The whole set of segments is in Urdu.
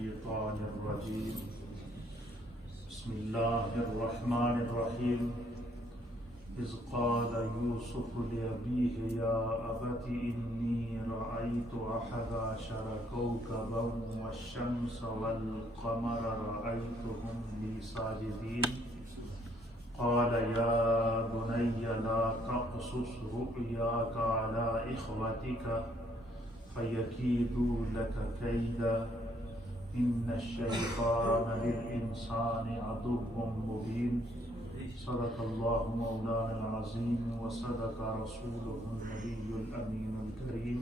الشيطان الرجيم بسم الله الرحمن الرحيم إذ قال يوسف لأبيه يا أبت إني رأيت 11 كوكبا والشمس والقمر رأيتهم لي ساجدين قال يا بني لا تقصص رؤياك على إخوتك فيكيدوا لك كيدا إن الشيطان للإنسان عدو مبين صدق الله مولانا العظيم وصدق رسوله النبي الأمين الكريم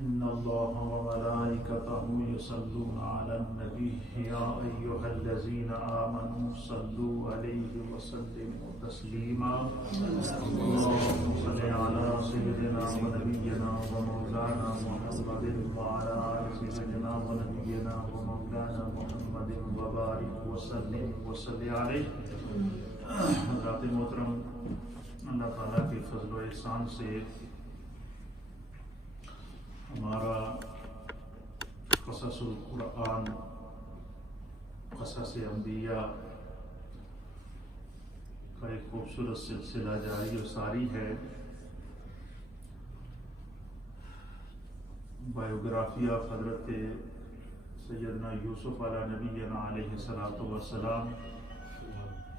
إن الله وملائكته يصلون على النبي يا أيها الذين آمنوا صلوا عليه وسلموا تسليما اللهم صل على سيدنا ونبينا ومولانا محمد وعلى آل سيدنا ونبينا ومولانا محمد وبارك وسلم وصل عليه. حضرات محترم، اللہ تعالیٰ کے فضل و احسان سے ہمارا قصص القرآن، قصص انبیاء کا ایک خوبصورت سلسلہ جاری و ساری ہے. بایوگرافی آف حضرت سیدنا یوسف علیہ نبینا علیہ الصلوۃ والسلام،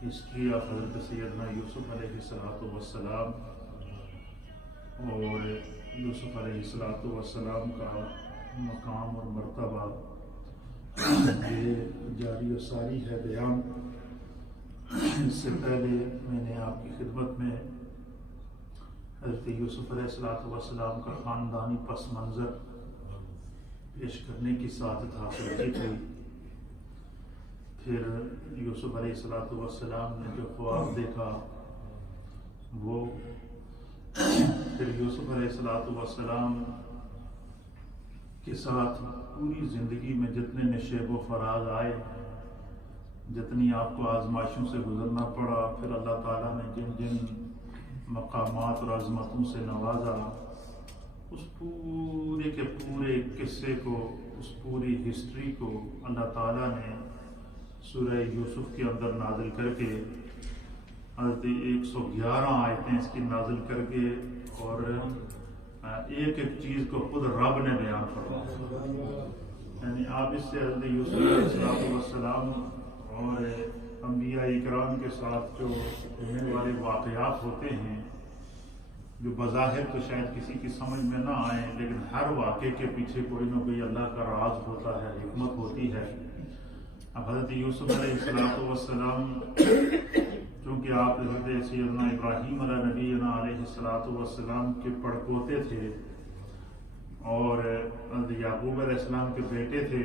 ہسٹری آف حضرت سیدنا یوسف علیہ الصلوۃ والسلام، اور یوسف علیہ الصلوۃ والسلام کا مقام اور مرتبہ یہ جاری و ساری ہے بیان. اس سے پہلے میں نے آپ کی خدمت میں حضرت یوسف علیہ الصلوۃ والسلام کا خاندانی پس منظر پیش کرنے کی سعادت حاصل کی تھی. پھر یوسف علیہ الصلوۃ والسلام نے جو خواب دیکھا وہ، پھر یوسف علیہ الصلوۃ والسلام کے ساتھ پوری زندگی میں جتنے نشیب و فراز آئے، جتنی آپ کو آزمائشوں سے گزرنا پڑا، پھر اللہ تعالیٰ نے جن جن مقامات اور عظمتوں سے نوازا، اس پورے کے پورے قصے کو، اس پوری ہسٹری کو اللہ تعالیٰ نے سورہ یوسف کے اندر نازل کر کے حضرت 111 آیتیں اس کی نازل کر کے، اور ایک ایک چیز کو خود رب نے بیان فرمایا. یعنی آپ اس سے حضرت یوسف علیہ السلام اور انبیاء اکرام کے ساتھ جو ہونے والے واقعات ہوتے ہیں، جو بظاہر تو شاید کسی کی سمجھ میں نہ آئیں، لیکن ہر واقعے کے پیچھے کوئی نہ کوئی اللہ کا راز ہوتا ہے، حکمت ہوتی ہے. اب حضرت یوسف علیہ السلام چونکہ آپ حضرت سیدنا ابراہیم علیہ نبینا علیہ الصلوۃ والسلام کے پڑپوتے تھے اور حضرت یعقوب علیہ السلام کے بیٹے تھے،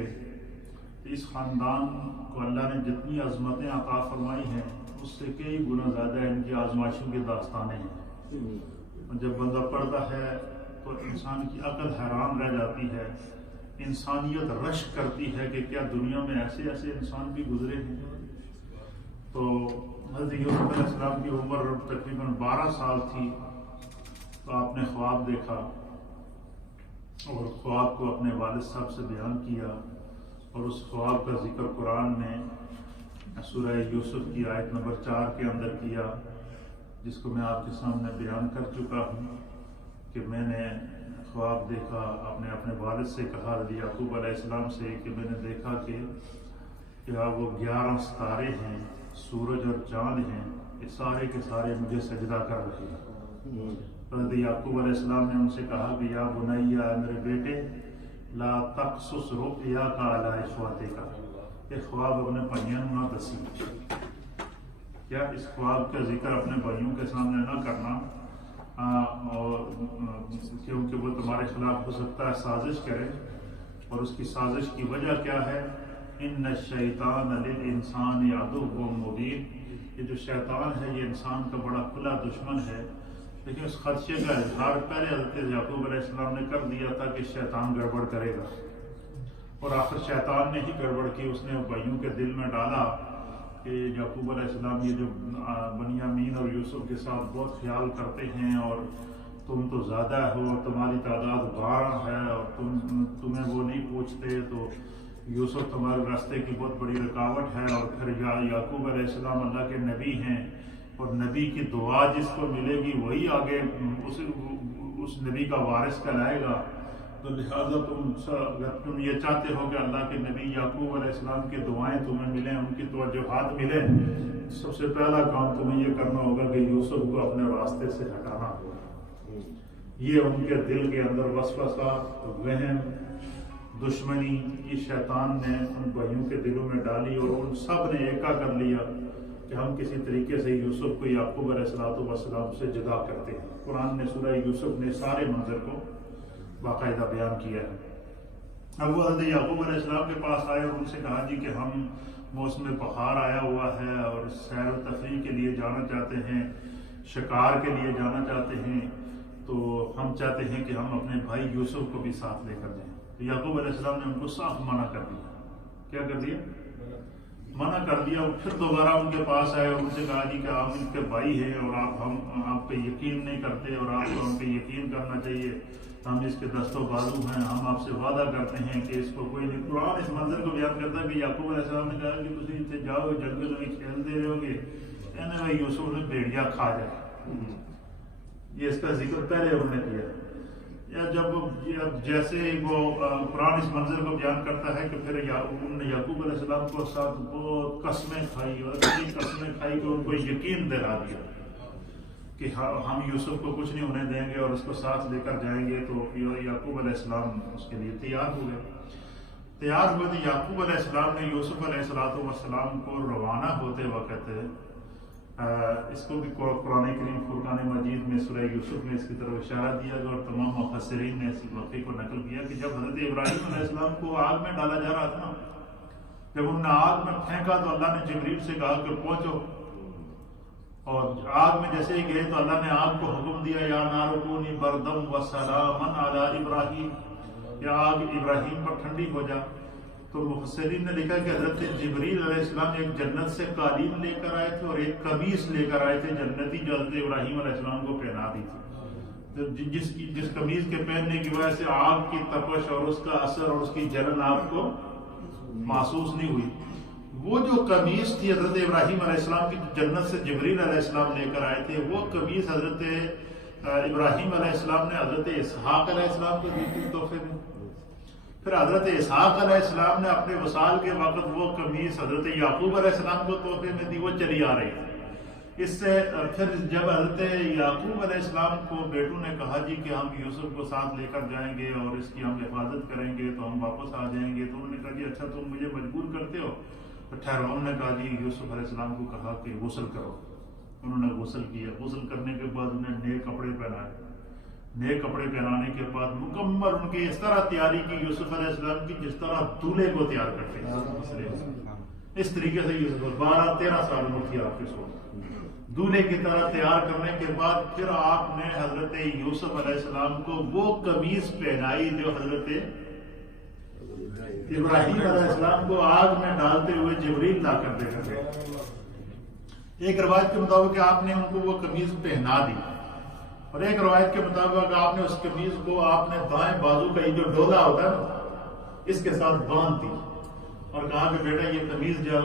تو اس خاندان کو اللہ نے جتنی عظمتیں عطا فرمائی ہیں اس سے کئی گنا زیادہ ان کی آزمائشوں کی داستانیں ہیں. جب بندہ پڑھتا ہے تو انسان کی عقل حیران رہ جاتی ہے، انسانیت رشک کرتی ہے کہ کیا دنیا میں ایسے ایسے انسان بھی گزرے ہیں. تو حضرت یوسف علیہ السلام کی عمر تقریباً 12 سال تھی، تو آپ نے خواب دیکھا اور خواب کو اپنے والد صاحب سے بیان کیا، اور اس خواب کا ذکر قرآن نے سورہ یوسف کی آیت نمبر 4 کے اندر کیا، جس کو میں آپ کے سامنے بیان کر چکا ہوں کہ میں نے خواب دیکھا. آپ نے اپنے والد سے کہا، حضرت یعقوب علیہ السلام سے، کہ میں نے دیکھا کہ کیا وہ 11 ستارے ہیں، سورج اور چاند ہیں، یہ سارے کے سارے مجھے سجدہ کر رہے ہیں. حضرت یعقوب علیہ السلام نے ان سے کہا کہ یا بنیا، میرے بیٹے، لا تقصص رؤیاک علی اخوتک، یہ خواب اپنے بھائیوں نہ دسی. کیا اس خواب کا ذکر اپنے بھائیوں کے سامنے نہ کرنا، اور کیونکہ وہ تمہارے خلاف ہو سکتا ہے سازش کرے. اور اس کی سازش کی وجہ کیا ہے؟ ان الشیطان للانسان عدو مبین، یہ جو شیطان ہے یہ انسان کا بڑا کھلا دشمن ہے. لیکن اس خدشے کا اظہار پہلے حضرت یعقوب علیہ السلام نے کر دیا تھا کہ شیطان گڑبڑ کرے گا، اور آخر شیطان نے ہی گڑبڑ کی. اس نے بھائیوں کے دل میں ڈالا کہ یعقوب علیہ السلام یہ جو بنیامین اور یوسف کے ساتھ بہت خیال کرتے ہیں، اور تم تو زیادہ ہو، تمہاری تعداد 12 ہے، اور تمہیں وہ نہیں پوچھتے، تو یوسف تمہارے راستے کی بہت بڑی رکاوٹ ہے، اور پھر یعقوب علیہ السلام اللہ کے نبی ہیں، اور نبی کی دعا جس کو ملے گی وہی آگے اس نبی کا وارث کہلائے گا، تو لہٰذا اگر تم یہ چاہتے ہو کہ اللہ کے نبی یعقوب علیہ السلام کی دعائیں تمہیں ملیں، ان کی توجہات ملیں، سب سے پہلا کام تمہیں یہ کرنا ہوگا کہ یوسف کو اپنے راستے سے ہٹانا ہوگا۔ یہ ان کے دل کے اندر وسوسہ، وہم، دشمنی یہ شیطان نے ان بھائیوں کے دلوں میں ڈالی، اور ان سب نے ایکا کر لیا کہ ہم کسی طریقے سے یوسف کو یعقوب علیہ السلام سے جدا کرتے ہیں۔ قرآن نے سورہ یوسف نے سارے منظر کو باقاعدہ بیان کیا ہے۔ اب وہ حضرت یعقوب علیہ السلام کے پاس آئے اور ان سے کہا جی کہ ہم موسم بہار آیا ہوا ہے اور سیر و تفریح کے لیے جانا چاہتے ہیں، شکار کے لیے جانا چاہتے ہیں، تو ہم چاہتے ہیں کہ ہم اپنے بھائی یوسف کو بھی ساتھ لے کر جائیں۔ تو یعقوب علیہ السلام نے ان کو صاف منع کر دیا۔ کیا کر دیا؟ منع کر دیا۔ پھر دوبارہ ان کے پاس آئے اور ان سے کہا جی کہ آپ ان کے بھائی ہیں اور آپ پہ یقین نہیں کرتے، اور آپ کو ہم پہ یقین کرنا چاہیے، ہم اس کے دست و بازو ہیں، ہم آپ سے وعدہ کرتے ہیں کہ اس کو کوئی نہیں۔ قرآن اس منظر کو بیان کرتا ہے کہ یعقوب علیہ السلام نے کہا کہ تم اتنے جاؤ جنگل میں کھیلتے رہو گے، کہنے میں یوسف نے بھیڑیا کھا جائے۔ یہ اس کا ذکر پہلے انہوں نے کیا، یا جب جیسے وہ قرآن اس منظر کو بیان کرتا ہے کہ پھر انہوں نے یعقوب علیہ السلام کو ساتھ بہت قسمیں کھائی، اور اتنی قسمیں کھائی کہ ان کو یقین دلا دیا کہ ہم یوسف کو کچھ نہیں ہونے دیں گے اور اس کو ساتھ لے کر جائیں گے۔ تو یعقوب علیہ السلام اس کے لیے تیار ہوئے تو یعقوب علیہ السلام نے یوسف علیہ السلام کو روانہ ہوتے وقت اس کو بھی قرآن کریم فرقان مجید میں سورہ یوسف میں اس کی طرف اشارہ دیا گیا، اور تمام مفسرین نے اس واقعے کو نقل کیا کہ جب حضرت ابراہیم علیہ السلام کو آگ میں ڈالا جا رہا تھا نا، جب انہوں نے آگ میں پھینکا تو اللہ نے جبریل سے کہا کہ پہنچو، اور آگ میں جیسے ہی گئے تو اللہ نے آگ کو حکم دیا یا نار کونی بردم وسلاما علی ابراہیم، یا آگ ابراہیم پر ٹھنڈی ہو جا۔ تو مفسرین نے لکھا کہ حضرت جبریل علیہ السلام ایک جنت سے قالین لے کر آئے تھے اور ایک قمیص لے کر آئے تھے جنتی، جو حضرت ابراہیم علیہ السلام کو پہنا دی تھی، جس قمیص کے پہننے کی وجہ سے آگ کی تپش اور اس کا اثر اور اس کی جلن آپ کو محسوس نہیں ہوئی۔ وہ جو قمیص تھی حضرت ابراہیم علیہ السلام کی جنت سے جبریل علیہ السلام لے کر آئے تھے، وہ قمیص حضرت ابراہیم علیہ السلام نے حضرت اسحاق علیہ السلام کو دی تھی تحفے میں۔ پھر حضرت اسحاق علیہ السلام نے اپنے وصال کے وقت وہ قمیص حضرت یعقوب علیہ السلام کو تحفے میں دی، وہ چلی آ رہی تھی۔ اس سے پھر جب حضرت یعقوب علیہ السلام کو بیٹوں نے کہا جی کہ ہم یوسف کو ساتھ لے کر جائیں گے اور اس کی ہم حفاظت کریں گے تو ہم واپس آ جائیں گے، تو انہوں نے کہا جی اچھا تم مجھے مجبور کرتے ہو، تو ٹھہرو۔ انہوں نے کہا جی یوسف علیہ السلام کو کہا کہ غسل کرو۔ انہوں نے غسل کیا، غسل کرنے کے بعد انہیں نئے کپڑے پہنائے، نئے کپڑے پہنانے کے بعد مکمل ان کی اس طرح تیاری کی یوسف علیہ السلام کی جس طرح دولہے کو تیار کرتے ہیں، اس طریقے سے یوسف 12-13 سال عمر تھی آپ کے ساتھ، دولہے کی طرح تیار کرنے کے بعد پھر آپ نے حضرت یوسف علیہ السلام کو وہ قمیص پہنائی جو حضرت ابراہیم علیہ السلام کو آگ میں ڈالتے ہوئے جبریل لا کر دے کر گئے۔ ایک روایت کے مطابق آپ نے ان کو وہ قمیض پہنا دی، اور ایک روایت کے مطابق آپ نے اس قمیض کو آپ نے دائیں بازو کا یہ جو ڈولا ہوتا ہے نا اس کے ساتھ باندھ دی، اور کہا کہ بیٹا یہ قمیض جو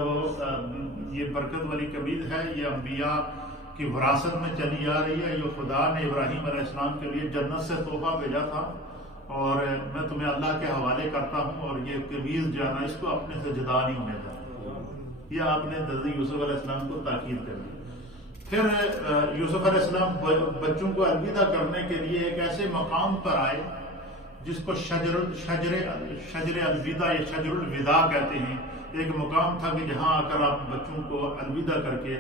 یہ برکت والی قمیض ہے، یہ انبیاء کی وراثت میں چلی آ رہی ہے، یہ خدا نے ابراہیم علیہ السلام کے لیے جنت سے تحفہ بھیجا تھا، اور میں تمہیں اللہ کے حوالے کرتا ہوں، اور یہ قمیض جو ہے نا اس کو اپنے سے جدا نہیں ہونے دینا۔ یہ آپ نے حضرت یوسف علیہ السلام کو تاکید کر دی۔ پھر یوسف علیہ السلام بچوں کو الوداع کرنے کے لیے ایک ایسے مقام پر آئے جس کو شجر الوداع یا شجر الوداع کہتے ہیں۔ ایک مقام تھا کہ جہاں آ کر آپ بچوں کو الوداع کر کے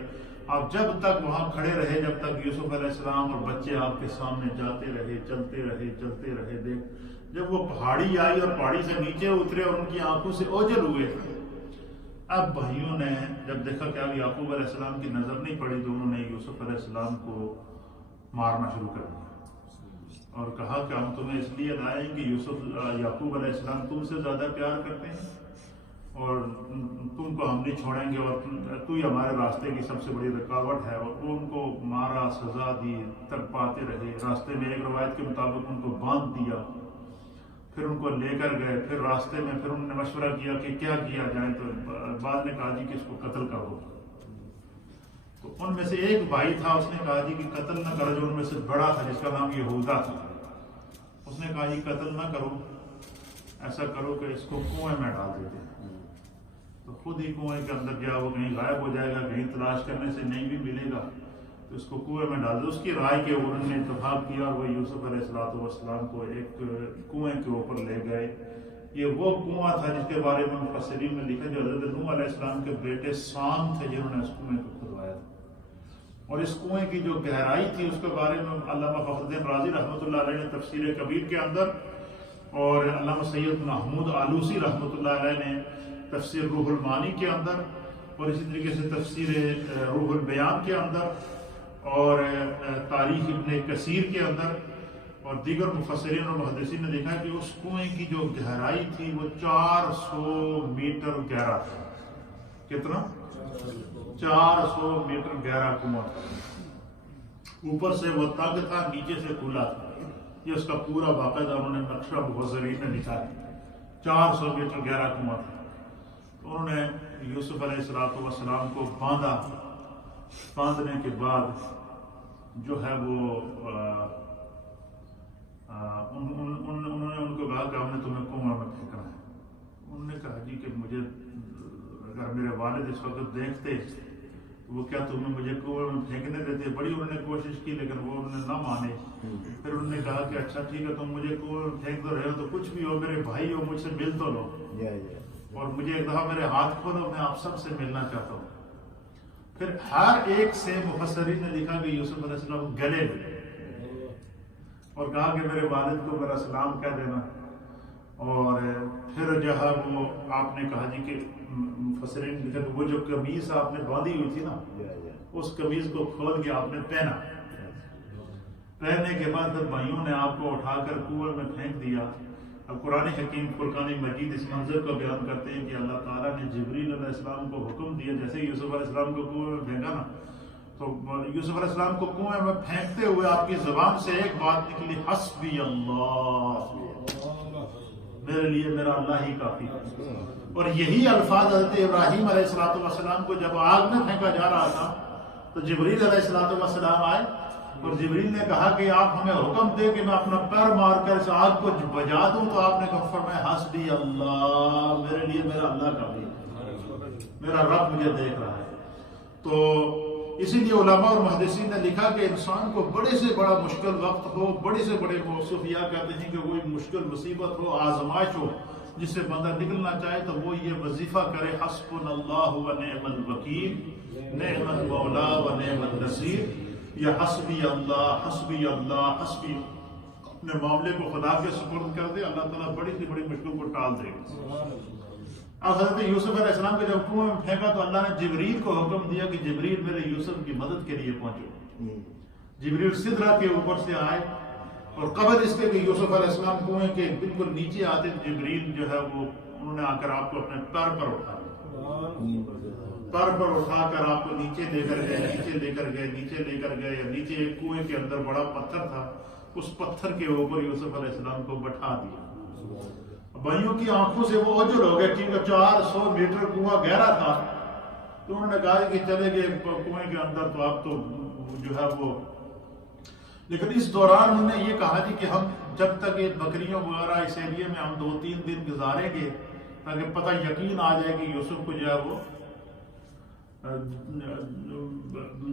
آپ جب تک وہاں کھڑے رہے، جب تک یوسف علیہ السلام اور بچے آپ کے سامنے جاتے رہے، چلتے رہے۔ جب وہ پہاڑی آئی اور پہاڑی سے نیچے اترے اور ان کی آنکھوں سے اوجھل ہوئے، اب بھائیوں نے جب دیکھا کہ اب یعقوب علیہ السلام کی نظر نہیں پڑی تو انہوں نے یوسف علیہ السلام کو مارنا شروع کر دیا اور کہا کہ ہم تمہیں اس لیے لائیں کہ یعقوب علیہ السلام تم سے زیادہ پیار کرتے ہیں اور تم کو ہم نہیں چھوڑیں گے، اور تو ہی ہمارے راستے کی سب سے بڑی رکاوٹ ہے۔ اور وہ ان کو مارا، سزا دی، تڑپاتے رہے۔ راستے میں ایک روایت کے مطابق ان کو باندھ دیا، پھر ان کو لے کر گئے. پھر راستے میں پھر انہوں نے مشورہ کیا کہ کیا کیا جائے. تو بعد نے کہا جی کہ اس کو قتل کرو. تو ان میں سے ایک بھائی تھا, اس نے کہا جی کہ قتل نہ کرو. جو ان میں سے بڑا تھا جس کا نام یہودا تھا, اس نے کہا جی قتل نہ کرو, ایسا کرو کہ اس کو کنویں میں ڈال دیتے ہیں. تو خود ہی کنویں کے اندر گیا, وہ کہیں غائب ہو جائے گا, کہیں تلاش کرنے سے نہیں بھی ملے گا, تو اس کو کنویں میں ڈال دے. اس کی رائے کے انہوں نے اتفاق کیا اور وہ یوسف علیہ السلام کو ایک کنویں کے اوپر لے گئے. یہ وہ کنواں تھا جس کے بارے میں مفسرین نے لکھا جو حضرت نوح علیہ السلام کے بیٹے سام تھے جنہوں نے اس کنویں کو کھدوایا تھا. اور اس کنویں کی جو گہرائی تھی اس کے بارے میں علامہ فخر الدین رازی رحمۃ اللہ علیہ نے تفسیر کبیر کے اندر, اور علامہ سید محمود آلوسی رحمۃ اللہ علیہ نے تفسیر روح المعانی کے اندر, اور اسی طریقے سے تفسیر روح البیان کے اندر, اور تاریخ ابن کثیر کے اندر, اور دیگر مفسرین اور محدثین نے دیکھا کہ اس کنویں کی جو گہرائی تھی وہ 400 میٹر گہرا تھا. کتنا؟ 400 میٹر گہرا کنواں تھا. اوپر سے وہ تنگ تھا, نیچے سے کھلا تھا. یہ اس کا پورا باقاعدہ انہوں نے نقشہ مفسرین نے لکھا ہے. 400 میٹر گہرا کنواں تھا. تو انہوں نے یوسف علیہ السلام کو باندھا. باندھنے کے بعد جو ہے وہ انہوں نے ان کو کہا کہ ہم نے تمہیں کنویں میں پھینکنا ہے. انہوں نے کہا جی کہ مجھے اگر میرے والد اس وقت دیکھتے وہ کیا تمہیں مجھے کنویں میں پھینکنے دیتے. بڑی انہوں نے کوشش کی لیکن وہ انہوں نے نہ مانے. پھر انہوں نے کہا کہ اچھا ٹھیک ہے, تم مجھے کنویں میں پھینک تو رہے ہو, تو کچھ بھی ہو میرے بھائی ہو, مجھ سے مل تو لو, اور مجھے ایک دفعہ میرے ہاتھ کھولو, میں آپ سب سے ملنا چاہتا ہوں. پھر ہر ایک سے مفسرین نے لکھا کہ یوسف علیہ السلام گلے اور کہا کہ میرے والد کو میرا سلام کہہ دینا. اور پھر جو ہے وہ آپ نے کہا جی کہ مفسرین نے لکھا کہ وہ جو قمیض آپ نے باندھی ہوئی تھی نا, اس قمیض کو کھول کے آپ نے پہنا. پہننے کے بعد پھر بھائیوں نے آپ کو اٹھا کر کنویں میں پھینک دیا. اب قرآن حکیم فرقان مجید اس منظر کو بیان کرتے ہیں کہ اللہ تعالیٰ نے جبریل علیہ السلام کو حکم دیا, جیسے یوسف علیہ السلام کو کنویں میں پھینکا نا, تو یوسف علیہ السلام کو کنویں میں پھینکتے ہوئے آپ کی زبان سے ایک بات نکلی, حسبی اللہ, میرے لیے میرا اللہ ہی کافی ہے. اور یہی الفاظ حضرت ابراہیم علیہ السلام کو جب آگ میں پھینکا جا رہا تھا تو جبریل علیہ السلام آئے اور جبریل نے کہا کہ آپ ہمیں حکم دے کہ میں اپنا پیر مار کر اس آگ کو بجھا دوں. تو آپ نے کہا فرمایا حسبی اللہ, میرے لیے میرا اللہ کافی ہے, میرا رب مجھے دیکھ رہا ہے. تو اسی لیے علماء اور محدثین نے لکھا کہ انسان کو بڑے سے بڑا مشکل وقت ہو, بڑے سے بڑے صوفیاء کہتے ہیں کہ کوئی مشکل مصیبت ہو, آزمائش ہو, جس سے بندہ نکلنا چاہے تو وہ یہ وظیفہ کرے, حسبنا اللہ و نعم الوکیل, نعم المولا و نعم النصیر. یہ حسبی اللہ حسبی اللہ حسبی, اپنے معاملے کو خدا کے سپرد کر دے, اللہ تعالیٰ بڑی سی بڑی مشکل کو ٹال دے گا. اب حضرت یوسف علیہ السلام کو جب کنویں میں پھینکا تو اللہ نے جبریل کو حکم دیا کہ جبریل میرے یوسف کی مدد کے لیے پہنچو. جبریل سدرہ کے اوپر سے آئے, اور قبل اس کے کہ یوسف علیہ السلام کنویں کے بالکل نیچے آتے جبریل جو ہے وہ انہوں نے آ کر آپ کو اپنے پیر پر اٹھا کر آپ کو نیچے لے کر گئے. نیچے ایک کنویں کے اندر بڑا پتھر تھا, اس پتھر کے اوپر یوسف علیہ السلام کو بٹھا دیا. بھائیوں کی آنکھوں سے وہ اوجھل ہو گئے کیونکہ 400 میٹر کنواں گہرا تھا. تو انہوں نے کہا کہ چلے گئے کنویں کے اندر, تو آپ تو جو ہے وہ, لیکن اس دوران انہوں نے یہ کہا کہ ہم جب تک یہ بکریوں وغیرہ اس ایریے میں ہم 2-3 دن گزاریں گے تاکہ پتہ یقین آ جائے کہ یوسف کو جو ہے وہ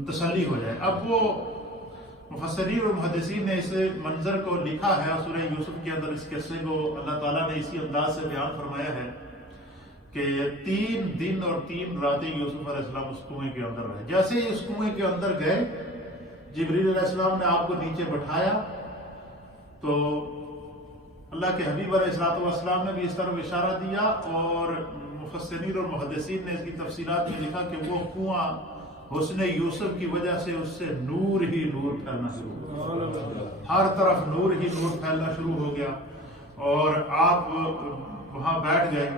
تسلی ہو جائے. اب وہ مفسرین اور محدثین نے اس منظر کو لکھا ہے سورہ یوسف کے اندر. اس قصے کو اللہ تعالیٰ نے اسی انداز سے بیان فرمایا ہے کہ 3 دن اور 3 راتیں یوسف علیہ السلام اس کنویں کے اندر رہے. جیسے ہی اس کنویں کے اندر گئے, جبریل علیہ السلام نے آپ کو نیچے بٹھایا, تو اللہ کے حبیب علیہ السلام نے بھی اس طرف اشارہ دیا, اور مفسرین اور محدثین نے اس کی تفصیلات میں لکھا کہ وہ کنواں حسن یوسف کی وجہ سے اس سے نور ہی نور پھیلنا شروع ہو گیا, ہر طرف نور ہی نور پھیلنا شروع ہو گیا. اور آپ وہاں بیٹھ گئے.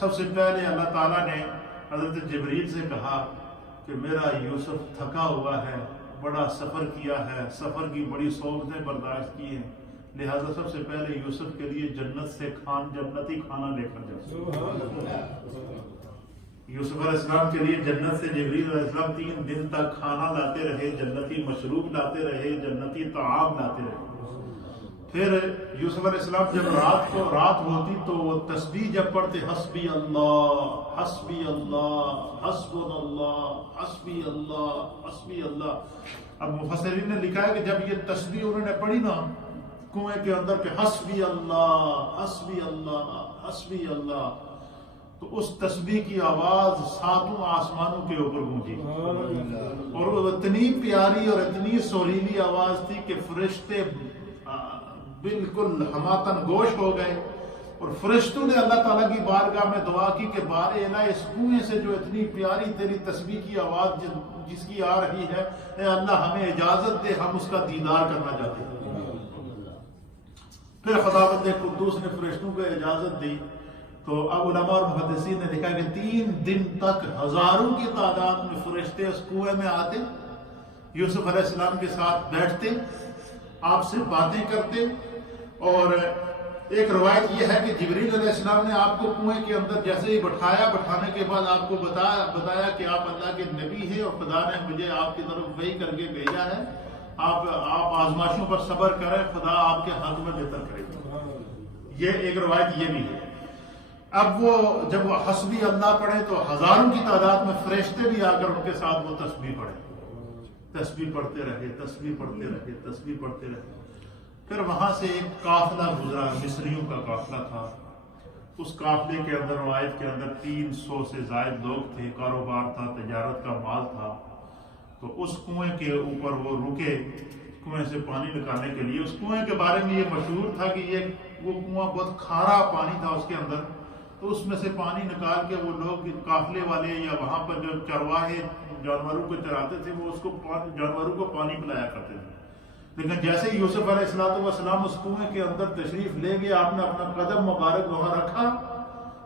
سب سے پہلے اللہ تعالیٰ نے حضرت جبریل سے کہا کہ میرا یوسف تھکا ہوا ہے, بڑا سفر کیا ہے, سفر کی بڑی صعوبتیں برداشت کی ہیں, لہذا سب سے پہلے یوسف کے لیے جنت سے جنتی کھانا لے کر جاتے. یوسف علیہ السلام کے لیے جنت سے جبریل علیہ السلام 3 دن تک کھانا لاتے رہے، جنتی مشروب لاتے رہے، جنتی طعام لاتے رہے. پھر یوسف علیہ السلام جب رات ہوتی تو وہ تسبیح جب پڑھتے، حسبی اللہ حسبی اللہ حسبنا اللہ حسبی اللہ حسبی اللہ. اب مفسرین نے لکھا ہے کہ جب یہ تسبیح انہوں نے پڑھی نا کنویں کے اندر کہ حسبی اللہ حسبی اللہ حسبی اللہ، تو اس تسبیح کی آواز 7 آسمانوں کے اوپر گونجی، اور وہ اتنی پیاری اور اتنی سریلی آواز تھی کہ فرشتے بالکل ہماتن گوش ہو گئے. اور فرشتوں نے اللہ تعالیٰ کی بارگاہ میں دعا کی کہ بار الہ اس کنویں سے جو اتنی پیاری تیری تسبیح کی آواز جس کی آ رہی ہے، اے اللہ ہمیں اجازت دے، ہم اس کا دیدار کرنا چاہتے ہیں. پھر خداوند قدوس نے فرشتوں کو اجازت دی. تو اب علماء اور محدثین نے لکھا کہ 3 دن تک ہزاروں کی تعداد میں فرشتے اس کنویں میں آتے، یوسف علیہ السلام کے ساتھ بیٹھتے، آپ سے باتیں کرتے. اور ایک روایت یہ ہے کہ جبریل علیہ السلام نے آپ کو کنویں کے اندر جیسے ہی بٹھانے کے بعد آپ کو بتایا کہ آپ اللہ کے نبی ہیں اور خدا نے مجھے آپ کی طرف وحی کر کے بھیجا ہے، آپ آزمائشوں پر صبر کریں، خدا آپ کے حق میں بہتر کرے گا. یہ ایک روایت یہ بھی ہے. اب وہ جب وہ حسبی اللہ پڑھے تو ہزاروں کی تعداد میں فرشتے بھی آ کر ان کے ساتھ وہ تسبیح پڑھے، تسبیح پڑھتے رہے، تسبیح پڑھتے رہے، تسبیح پڑھتے رہے. پھر وہاں سے ایک قافلہ گزرا، مصریوں کا قافلہ تھا. اس قافلے کے اندر روایت کے اندر 300 سے زائد لوگ تھے، کاروبار تھا، تجارت کا مال تھا. تو اس کنویں کے اوپر وہ رکے کنویں سے پانی نکالنے کے لیے. اس کنویں کے بارے میں یہ مشہور تھا کہ وہ کنواں بہت کھارا پانی تھا اس کے اندر. تو اس میں سے پانی نکال کے وہ لوگ قافلے والے یا وہاں پر جو چرواہے جانوروں کو چراتے تھے وہ اس کو جانوروں کو پانی پلایا کرتے تھے. لیکن جیسے ہی یوسف علیہ السلام اس کنویں کے اندر تشریف لے گئے، آپ نے اپنا قدم مبارک وہاں رکھا،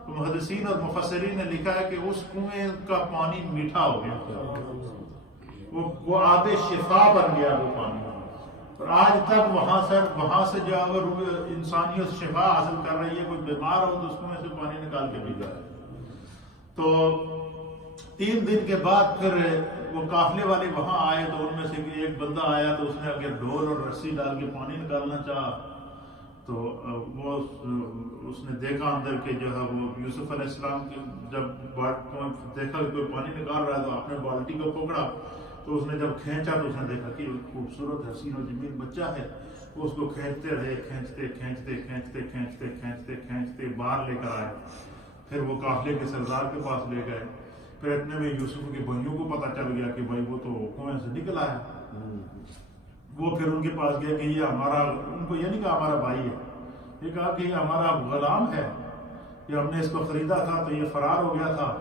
تو محدثین اور مفسرین نے لکھا ہے کہ اس کنویں کا پانی میٹھا ہو گیا، وہ آب شفا بن گیا وہ پانی. اور آج تک وہاں سے جو انسانیت شفا حاصل کر رہی ہے. کوئی بیمار ہو تو اس کنویں سے پانی نکال کے پیتا ہے. تو 3 دن کے بعد پھر وہ قافلے والے وہاں آئے تو ان میں سے ایک بندہ آیا تو اس نے اگر ڈول اور رسی ڈال کے پانی نکالنا چاہا تو وہ اس نے دیکھا اندر کہ جو ہے وہ یوسف علیہ السلام جب دیکھا کہ کوئی پانی نکال رہا ہے تو آپ نے بالٹی کو پکڑا. تو اس نے جب کھینچا تو اس نے دیکھا کہ خوبصورت حسین و جمیل بچہ ہے. وہ اس کو کھینچتے رہے، کھینچتے کھینچتے کھینچتے کھینچتے کھینچتے کھینچتے باہر لے کر آئے. پھر وہ قافلے کے سردار کے پاس لے گئے. پھر اتنے میں یوسف کے بھائیوں کو پتہ چل گیا کہ بھائی وہ تو کنویں سے نکل آیا. وہ پھر ان کے پاس گیا کہ یہ ہمارا، ان کو یہ نہیں کہا ہمارا بھائی ہے، یہ کہا کہ یہ ہمارا غلام ہے، کہ ہم نے اس کو خریدا تھا تو یہ فرار ہو گیا تھا،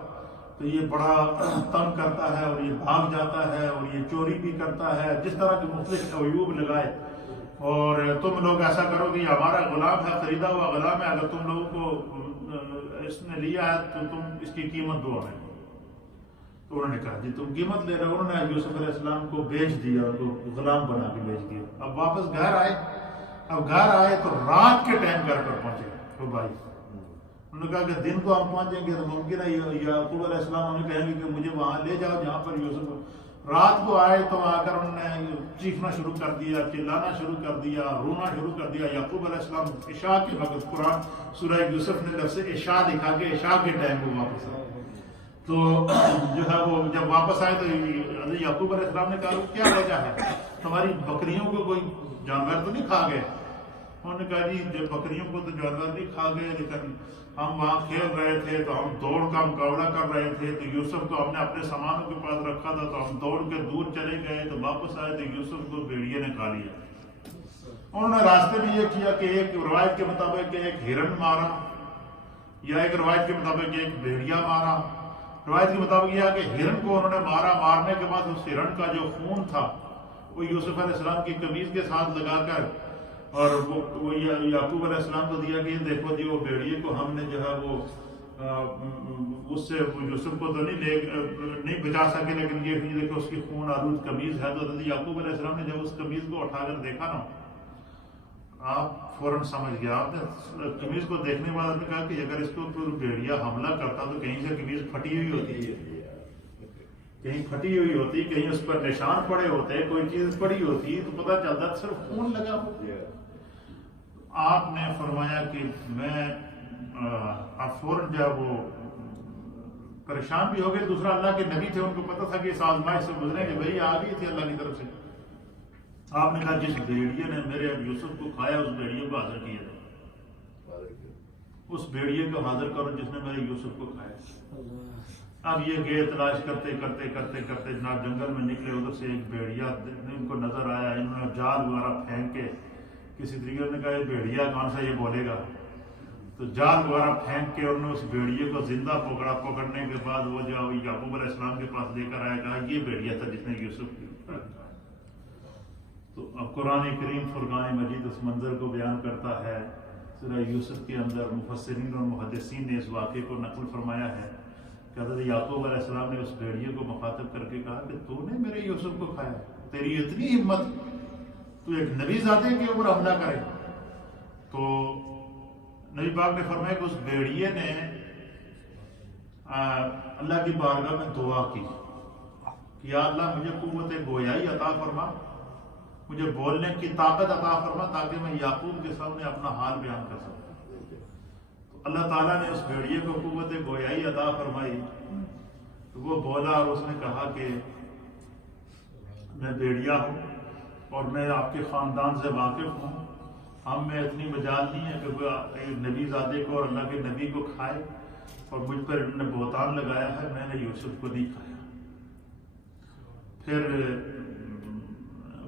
تو یہ بڑا تنگ کرتا ہے اور یہ بھاگ جاتا ہے اور یہ چوری بھی کرتا ہے، جس طرح کے مختلف عیوب لگائے. اور تم لوگ ایسا کرو کہ یہ ہمارا غلام ہے، خریدا ہوا غلام ہے، اگر تم لوگوں کو اس نے لیا ہے تو تم اس کی قیمت دو ہمیں. تو انہوں نے کہا جی تم قیمت لے رہے ہو. انہوں نے یوسف علیہ السلام کو بیچ دیا، ان کو غلام بنا کے بیچ دیا. اب واپس گھر آئے. اب گھر آئے تو رات کے ٹائم گھر پر پہنچے وہ بھائی. انہوں نے کہا کہ دن کو ہم پہنچیں گے تو ممکن ہے یعقوب علیہ السلام ہمیں کہیں گے کہ مجھے وہاں لے جاؤ جہاں پر یوسف. رات کو آئے تو آ کر انہوں نے چیخنا شروع کر دیا، چلانا شروع کر دیا، رونا شروع کر دیا. یعقوب علیہ السلام عشاء کے وقت، قرآن سورہ یوسف نے لفظ عشاء لکھا کہ عشاء کے ٹائم وہ واپس آئے. تو جو ہے وہ جب واپس آئے تو یعقوب علیہ السلام نے کہا کیا وجہ ہے، ہماری بکریوں کو کوئی جانور تو نہیں کھا گئے؟ انہوں نے کہا جی جب بکریوں کو تو جانور نہیں کھا گئے، لیکن ہم وہاں کھیل رہے تھے تو ہم دوڑ کا مقابلہ کر رہے تھے، تو یوسف کو ہم نے اپنے سامانوں کے پاس رکھا تھا تو ہم دوڑ کے دور چلے گئے، تو واپس آئے تو یوسف کو بھیڑیے نے کھا لیا. انہوں نے راستے میں یہ کیا کہ ایک روایت کے مطابق ایک ہرن مارا، یا ایک روایت کے مطابق ایک بھیڑیا مارا. روایت کے مطابق یہ ہے کہ ہرن کو انہوں نے مارا. مارنے کے بعد اس ہرن کا جو خون تھا وہ یوسف علیہ السلام کی قمیض کے ساتھ لگا کر اور وہ یعقوب علیہ السلام کو دیا کہ دیکھو جی وہ بھیڑیے کو ہم نے جو ہے وہ اس سے یوسف کو تو نہیں بچا سکے، لیکن یہ دیکھو اس کی خون آلود قمیض ہے. تو یعقوب علیہ السلام نے جب اس قمیض کو اٹھا کر دیکھا نا، آپ فوراً سمجھ گیا. آپ نے قمیض کو دیکھنے والے نے کہا کہ اگر اس کو کوئی بھیڑیا حملہ کرتا تو کہیں سے قمیض پھٹی ہوئی ہوتی ہے، کہیں پھٹی ہوئی ہوتی، کہیں اس پر نشان پڑے ہوتے، کوئی چیز پڑی ہوتی تو پتہ چلتا صرف خون لگا ہو. آپ نے فرمایا کہ میں آپ فوراً جب وہ پریشان بھی ہو گئے. دوسرا اللہ کے نبی تھے، ان کو پتہ تھا کہ اس آزمائش سے گزریں گے، وہی آ گئی تھی اللہ کی طرف سے. آپ نے کہا جس بھیڑیے نے میرے یوسف کو کھایا اس بھیڑیے کو حاضر کیا جائے، اس بھیڑیے کو حاضر کرو جس نے میرے یوسف کو کھایا. اب یہ گئے تلاش کرتے کرتے کرتے کرتے جناب جنگل میں نکلے. ادھر سے ایک بھیڑیا ان کو نظر آیا. انہوں نے جال وغیرہ پھینک کے کسی طریقے نے کہا یہ بھیڑیا کون سا یہ بولے گا، تو جال وغیرہ پھینک کے انہوں نے اس بھیڑیے کو زندہ پکڑا. پکڑنے کے بعد وہ جو یعقوب علیہ السلام کے پاس لے کر آیا، کہا یہ بھیڑیا تھا جس نے یوسف کو. تو اب قرآن کریم فرقان مجید اس منظر کو بیان کرتا ہے. سورہ یوسف کے اندر مفسرین اور محدثین نے اس واقعے کو نقل فرمایا ہے کہ حضرت یعقوب علیہ السلام نے اس بھیڑیے کو مخاطب کر کے کہا کہ تو نے میرے یوسف کو کھایا، تیری اتنی ہمت، تو ایک نبی زادے کے اوپر حملہ کرے. تو نبی پاک نے فرمایا کہ اس بھیڑیے نے اللہ کی بارگاہ میں دعا کی کہ یا اللہ مجھے قوت گویائی عطا فرما، مجھے بولنے کی طاقت عطا فرما تاکہ میں یعقوب کے سامنے اپنا حال بیان کر سکوں. تو اللہ تعالیٰ نے اس بھیڑیے کو قوت گویائی عطا فرمائی. تو وہ بولا اور اس نے کہا کہ میں بھیڑیا ہوں اور میں آپ کے خاندان سے واقف ہوں. ہم میں اتنی مجال نہیں ہے کہ نبی زادے کو اور اللہ کے نبی کو کھائے، اور مجھ پر انہوں نے بہتان لگایا ہے، میں نے یوسف کو نہیں کھایا. پھر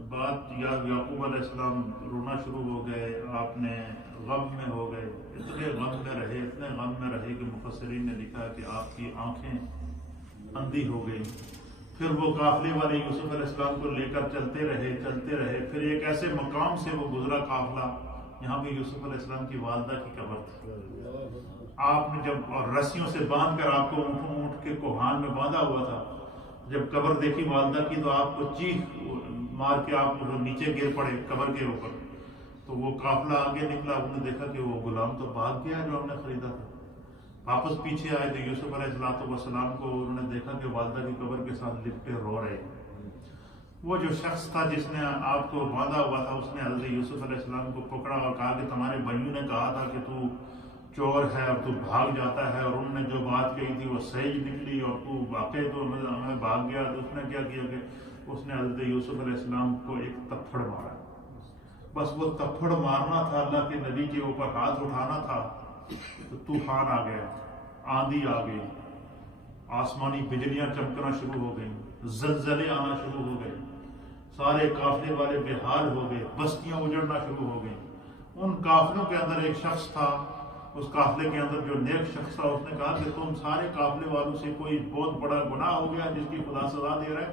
بات یعقوب علیہ السلام رونا شروع ہو گئے. آپ نے غم میں ہو گئے، اتنے غم میں رہے، اتنے غم میں رہے کہ مفسرین نے لکھا کہ آپ کی آنکھیں اندھی ہو گئی. پھر وہ قافلے والے یوسف علیہ السلام کو لے کر چلتے رہے. پھر ایک ایسے مقام سے وہ گزرا قافلہ یہاں پہ یوسف علیہ السلام کی والدہ کی قبر تھی. آپ نے جب اور رسیوں سے باندھ کر آپ کو اونٹ کے کوہان میں باندھا ہوا تھا، جب قبر دیکھی والدہ کی تو آپ کو چیخ مار کے آپ نیچے گر پڑے قبر کے اوپر. تو وہ قافلہ آگے نکلا، انہوں نے دیکھا کہ وہ غلام تو بھاگ گیا جو ہم نے خریدا تھا. واپس پیچھے آئے تو یوسف علیہ السلام کو انہوں نے دیکھا کہ والدہ کی قبر کے ساتھ لپٹے رو رہے. وہ جو شخص تھا جس نے آپ کو باندھا ہوا تھا، اس نے حضرت یوسف علیہ السلام کو پکڑا اور کہا کہ تمہارے بھائیوں نے کہا تھا کہ تو چور ہے اور تو بھاگ جاتا ہے، اور انہوں نے جو بات کہی تھی وہ صحیح نکلی اور تو واقعی تو ہمیں بھاگ گیا. تو اس نے کیا کیا کہ اس نے حضرت یوسف علیہ السلام کو ایک تپھڑ مارا. بس وہ تپھڑ مارنا تھا، اللہ کے نبی کے اوپر ہاتھ اٹھانا تھا تو طوفان آ گیا، آندھی آ گئی، آسمانی بجلیاں چمکنا شروع ہو گئیں، زلزلے آنا شروع ہو گئے، سارے قافلے والے بے حال ہو گئے، بستیاں اجڑنا شروع ہو گئیں. ان قافلوں کے اندر ایک شخص تھا، اس قافلے کے اندر جو نیک شخص تھا، اس نے کہا کہ تم سارے قافلے والوں سے کوئی بہت بڑا گناہ ہو گیا جس کی خدا سزا دے رہا ہے،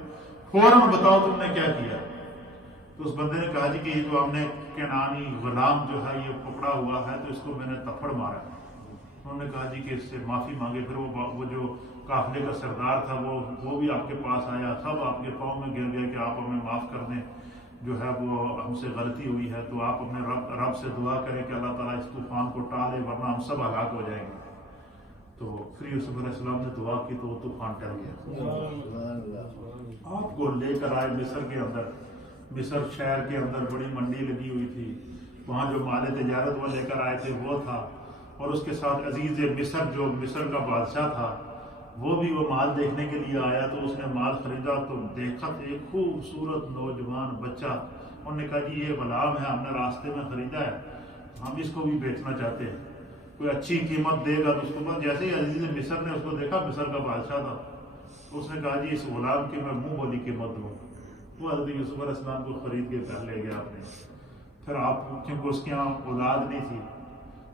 فوراً بتاؤ تم نے کیا کیا. تو اس بندے نے کہا جی کہ یہ جو ہم نے کنعانی غلام جو ہے یہ پکڑا ہوا ہے تو اس کو میں نے تپھڑ مارا ہے. انہوں نے کہا جی کہ اس سے معافی مانگے. پھر وہ جو قافلے کا سردار تھا وہ بھی آپ کے پاس آیا، سب آپ کے پاؤں میں گر گئے کہ آپ ہمیں معاف کر دیں، جو ہے وہ ہم سے غلطی ہوئی ہے. تو آپ اپنے رب سے دعا کریں کہ اللہ تعالیٰ اس طوفان کو ٹالے ورنہ ہم سب ہلاک ہو جائیں گے. تو پھر یوسف علیہ السلام نے دعا کی تو وہ طوفان ٹل گیا. آپ کو لے کر آئے مصر کے اندر. مصر شہر کے اندر بڑی منڈی لگی ہوئی تھی، وہاں جو مال تجارت وہ لے کر آئے تھے وہ تھا، اور اس کے ساتھ عزیز مصر جو مصر کا بادشاہ تھا وہ بھی وہ مال دیکھنے کے لیے آیا. تو اس نے مال خریدا تو دیکھا ایک خوبصورت نوجوان بچہ. انہوں نے کہا جی یہ غلام ہے، ہم نے راستے میں خریدا ہے، ہم اس کو بھی بیچنا چاہتے ہیں، کوئی اچھی قیمت دے گا. تو اس کو بعد جیسے ہی عزیز مصر نے اس کو دیکھا، مصر کا بادشاہ تھا، اس نے کہا جی اس غلام کی میں منہ بولی قیمت دوں. وہ حضرت یوسف علیہ السلام کو خرید کے گھر لے گیا اپنے. پھر آپ کیونکہ اس کے یہاں اولاد نہیں تھی،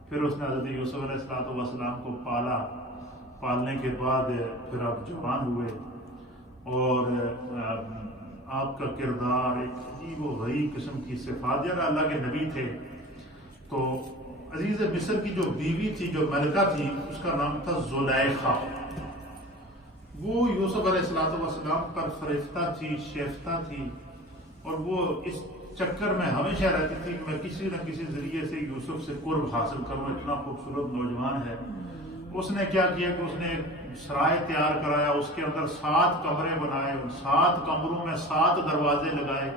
پھر اس نے حضرت یوسف علیہ السلام کو پالا. پالنے کے بعد پھر آپ جوان ہوئے اور آپ کا کردار ایک عجیب و غریب قسم کی صفات، جب اللہ کے نبی تھے. تو عزیز مصر کی جو بیوی تھی، جو ملکہ تھی، اس کا نام تھا زلیخا. وہ یوسف علیہ السلام پر فریفتہ تھی، شیفتہ تھی، اور وہ اس چکر میں ہمیشہ رہتی تھی کہ میں کسی نہ کسی ذریعے سے یوسف سے قرب حاصل کروں، اتنا خوبصورت نوجوان ہے۔ اس نے کیا کیا کہ اس نے ایک سرائے تیار کرایا، اس کے اندر 7 کمرے بنائے، ان 7 کمروں میں 7 دروازے لگائے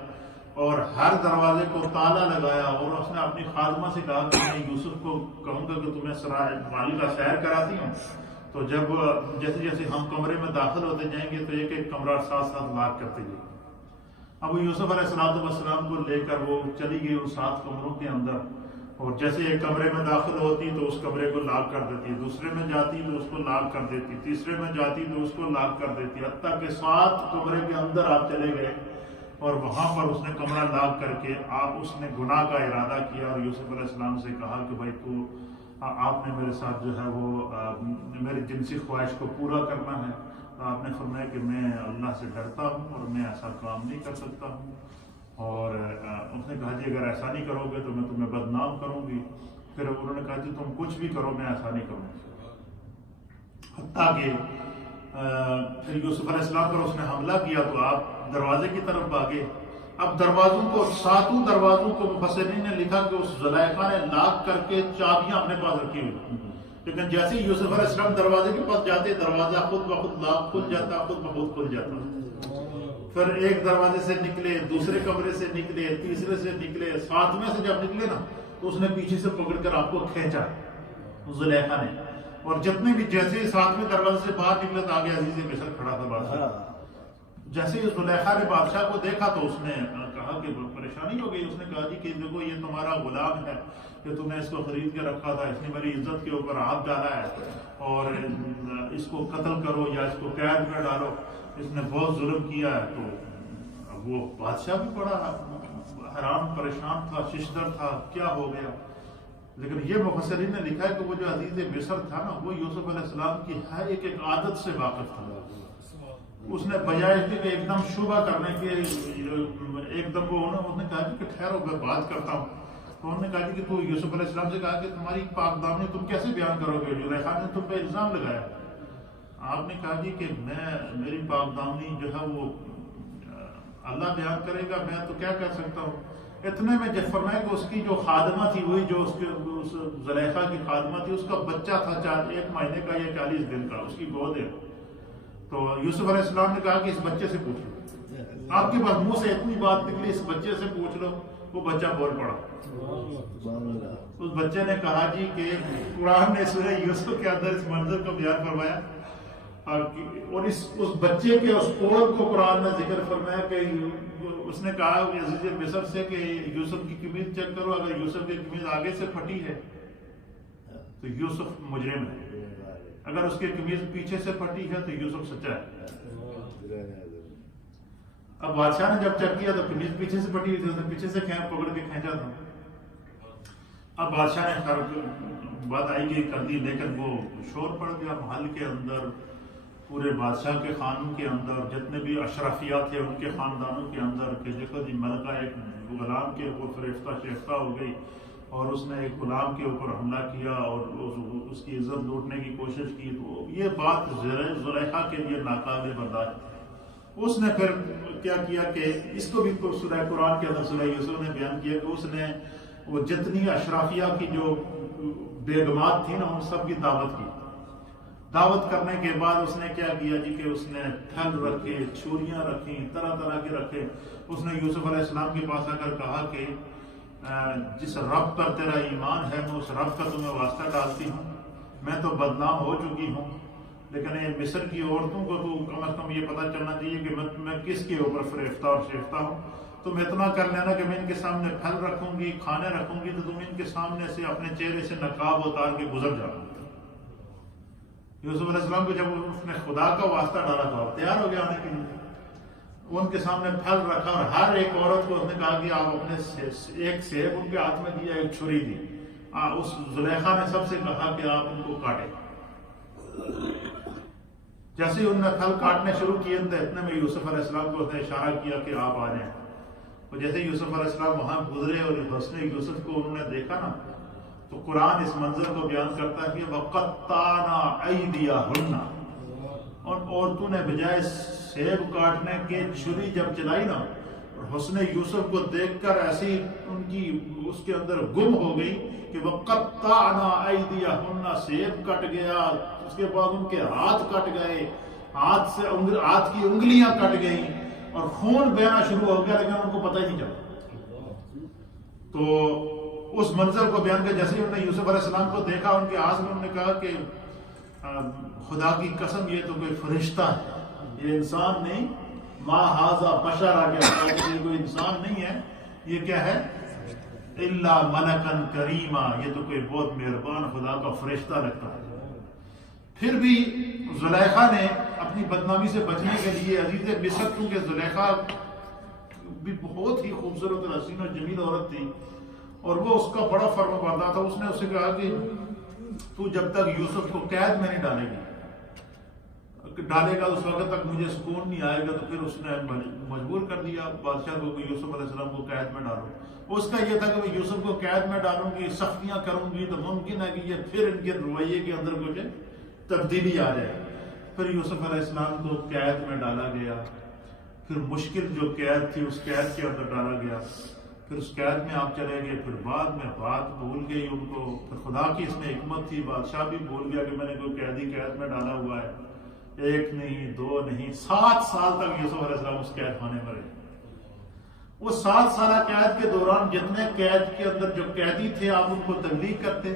اور ہر دروازے کو تالا لگایا، اور اس نے اپنی خادمہ سے کہا کہ میں یوسف کو کہوں گا کہ تمہیں سرائے مال کا سیر کراتی ہوں، تو جب جیسے جیسے ہم کمرے میں داخل ہوتے جائیں گے تو ایک ایک کمرہ ساتھ لاک کرتے جائیں گے۔ اب وہ یوسف علیہ السلام کو لے کر وہ چلی گئی ان 7 کمروں کے اندر، اور جیسے ایک کمرے میں داخل ہوتی تو اس کمرے کو لاک کر دیتی، دوسرے میں جاتی تو اس کو لاک کر دیتی، تیسرے میں جاتی تو اس کو لاک کر دیتی، حتیٰ کہ 7 کمرے کے اندر آپ چلے گئے اور وہاں پر اس نے کمرہ لاک کر کے اس نے گناہ کا ارادہ کیا اور یوسف علیہ السلام سے کہا کہ بھائی تو آپ نے میرے ساتھ جو ہے وہ میری جنسی خواہش کو پورا کرنا ہے۔ تو آپ نے فرمایا کہ میں اللہ سے ڈرتا ہوں اور میں ایسا کام نہیں کر سکتا ہوں، اور اس نے کہا جی اگر ایسا نہیں کرو گے تو میں تمہیں بدنام کروں گی۔ پھر انہوں نے کہا جی تم کچھ بھی کرو میں ایسا نہیں کروں گا، حتیٰ کہ پھر یوسف علیہ السلام پر اس نے حملہ کیا تو آپ دروازے کی طرف بھاگے۔ اب دروازوں کو 7 دروازوں کو مفسرین نے لکھا کہ اس زلیخا نے لاک کر کے چابیاں اپنے پاس رکھی ہوئی، لیکن جیسے ہی یوسف علیہ السلام دروازے کے پاس جاتے دروازہ خود بخود لاک کھل جاتا، خود بخود کھل جاتا۔ پھر ایک دروازے سے نکلے، دوسرے کمرے سے نکلے، تیسرے سے نکلے، 7ویں سے جب نکلے نا تو اس نے پیچھے سے پکڑ کر آپ کو کھینچا زلیخا نے، اور جتنے بھی جیسے 7ویں دروازے سے باہر نکلے تو آگے عزیز مصر کھڑا تھا بادشاہ۔ جیسے ہی زلیخا نے بادشاہ کو دیکھا تو اس نے کہا کہ پریشانی ہو گئی، اس نے کہا جی کہ دیکھو یہ تمہارا غلام ہے کہ تم نے اس کو خرید کے رکھا تھا، اس نے میری عزت کے اوپر ہاتھ ڈالا ہے اور اس کو قتل کرو یا اس کو قید میں ڈالو، اس نے بہت ظلم کیا ہے۔ تو وہ بادشاہ بھی بڑا حیران پریشان تھا، ششدر تھا، کیا ہو گیا۔ لیکن یہ مفسرین نے لکھا ہے کہ وہ جو عزیز مصر تھا نا وہ یوسف علیہ السلام کی ہر ایک عادت سے واقف تھا۔ اس نے بجائے کہ ایک دم شبہ کرنے کے ایک دم انہوں نے کہا کہ ٹھہرو میں بات کرتا ہوں، تو انہوں نے کہا کہ تو یوسف علیہ السلام سے کہا کہ تمہاری پاک دامنی تم کیسے بیان کرو گے، زلیخا نے تم پہ الزام لگایا۔ آپ نے کہا جی کہ میری پاک دامنی جو ہے وہ اللہ بیان کرے گا، میں تو کیا کہہ سکتا ہوں۔ اتنے میں جب فرمایا کہ اس کی جو خادمہ تھی وہی جو اس زلیخا کی خادمہ تھی، اس کا بچہ تھا 1 مہینے کا یا 40 دن کا، اس کی گود ہے۔ تو یوسف علیہ السلام نے کہا کہ اس بچے سے پوچھ لو، آپ کے پاس منہ سے اتنی بات نکلی اس بچے سے پوچھ لو۔ وہ بچہ بول پڑا۔ اس بچے نے کہا جی کہ قرآن نے سورہ یوسف کے اندر اس منظر کو بیان فرمایا، اور اس بچے کے اس کوڑ کو قرآن نے ذکر فرمایا کہ اس نے کہا عزیز مصر سے کہ یوسف کی قمیض چیک کرو، اگر یوسف کی قمیض آگے سے پھٹی ہے تو یوسف مجرم ہے، اگر اس کی قمیض پیچھے سے پھٹی ہے تو یوسف سچا ہے۔ اب بادشاہ نے جب چیک کیا تو قمیض پیچھے سے پھٹی ہوئی تھی، اس نے پیچھے سے پکڑ کے کھینچا تھا۔ اب بادشاہ نے بات آئی گئی کر دی، لیکن وہ شور پڑ گیا محل کے اندر، پورے بادشاہ کے خانوں کے اندر، جتنے بھی اشرافیات تھے ان کے خاندانوں کے اندر، کہ دیکھو جی ملکہ ایک غلام کے اوپر فریفتہ شیفتہ ہو گئی اور اس نے ایک غلام کے اوپر حملہ کیا اور اس کی عزت لوٹنے کی کوشش کی۔ تو یہ بات زلیخا کے لیے ناقابل برداشت۔ اس نے پھر کیا کیا کہ اس کو بھی سورہ قرآن کے اندر سورہ یوسف نے بیان کیا کہ اس نے وہ جتنی اشرافیہ کی جو بیگمات تھی نا ان سب کی دعوت کی۔ دعوت کرنے کے بعد اس نے کیا کیا جی کہ اس نے پھل رکھے، چھریاں رکھی، طرح طرح کے رکھے۔ اس نے یوسف علیہ السلام کے پاس آ کر کہا کہ جس رب پر تیرا ایمان ہے میں اس رب کا تمہیں واسطہ ڈالتی ہوں، میں تو بدنام ہو چکی ہوں، لیکن یہ مصر کی عورتوں کو تو کم از کم یہ پتہ چلنا چاہیے کہ میں کس کے اوپر فریفتہ اور شیفتہ ہوں۔ تم اتنا کر لینا کہ میں ان کے سامنے پھل رکھوں گی، کھانے رکھوں گی، تو تم ان کے سامنے سے اپنے چہرے سے نقاب اتار کے گزر جاؤ۔ یوسف علیہ السلام کو جب اس نے خدا کا واسطہ ڈالا تو تیار ہو گیا آنے کے لیے۔ ان کے سامنے پھل رکھا اور ہر ایک عورت کو اس نے کہا کہ آپ اپنے ایک سیب ان کے ہاتھ میں دیا، ایک چھری دی۔ اس زلیخا نے سب سے کہا کہ آپ ان کو کاٹیں۔ جیسے انہوں نے پھل کاٹنے شروع کیے تھے اتنے میں یوسف علیہ السلام کو اس نے اشارہ کیا کہ آپ آ جائیں۔ اور جیسے یوسف علیہ السلام وہاں گزرے اور حسن یوسف کو انہوں نے دیکھا نا تو قرآن اس منظر کو بیان کرتا ہے کہ وَقَطَّعْنَا أَيْدِيَهُنَّ، ان عورتوں نے بجائے سیب کاٹنے کے چھری جب چلائی نا حسن یوسف کو دیکھ کر ایسی ان کی اس کے اندر گم ہو گئی کہ وَقَطَّعْنَا أَيْدِيَهُنَّ سیب کٹ گیا، اس کے بعد ان کے ہاتھ کٹ گئے، ہاتھ کی انگلیاں کٹ گئیں اور خون بہنا شروع ہو گیا، لیکن ان کو پتہ ہی نہیں چلا۔ تو اس منظر کو بیان کر جیسے ہی انہوں نے یوسف علیہ السلام کو دیکھا، ان کے آس میں انہوں نے کہا کہ خدا کی قسم یہ تو کوئی فرشتہ ہے، یہ انسان نہیں، ما ھذا بشر آ گیا، یہ کوئی انسان نہیں ہے، یہ کیا ہے؟ الا ملکن کریما، یہ تو کوئی بہت مہربان خدا کا فرشتہ لگتا ہے۔ پھر بھی زلیخا نے اپنی بدنامی سے بچنے کے لیے عزیز مصر، کیونکہ زلیخا بھی بہت ہی خوبصورت اور حسین اور جمیل عورت تھی اور وہ اس کا بڑا فرما بردار تھا، اس نے اسے کہا کہ تو جب تک یوسف کو قید میں نہیں ڈالے گا اس وقت تک مجھے سکون نہیں آئے گا۔ تو پھر اس نے مجبور کر دیا بادشاہ کو کہ یوسف علیہ السلام کو قید میں ڈالو۔ اس کا یہ تھا کہ میں یوسف کو قید میں ڈالوں گی، سختیاں کروں گی تو ممکن ہے کہ یہ پھر ان کے رویے کے اندر کچھ تبدیلی آ جائے۔ پھر یوسف علیہ السلام کو قید میں ڈالا گیا، پھر مشکل جو قید تھی اس قید کے اندر ڈالا گیا، پھر اس قید میں آپ چلے گئے، پھر بعد میں بات بھول گئی ان کو، پھر خدا کی اس میں حکمت تھی، بادشاہ بھی بھول گیا کہ میں نے کوئی قیدی قید میں ڈالا ہوا ہے۔ ایک نہیں، دو نہیں، 7 سال تک یوسف علیہ السلام اس قید خانے میں رہے۔ وہ 7 سالہ قید کے دوران جتنے قید کے اندر جو قیدی تھے، آپ ان کو تبلیغ کرتے،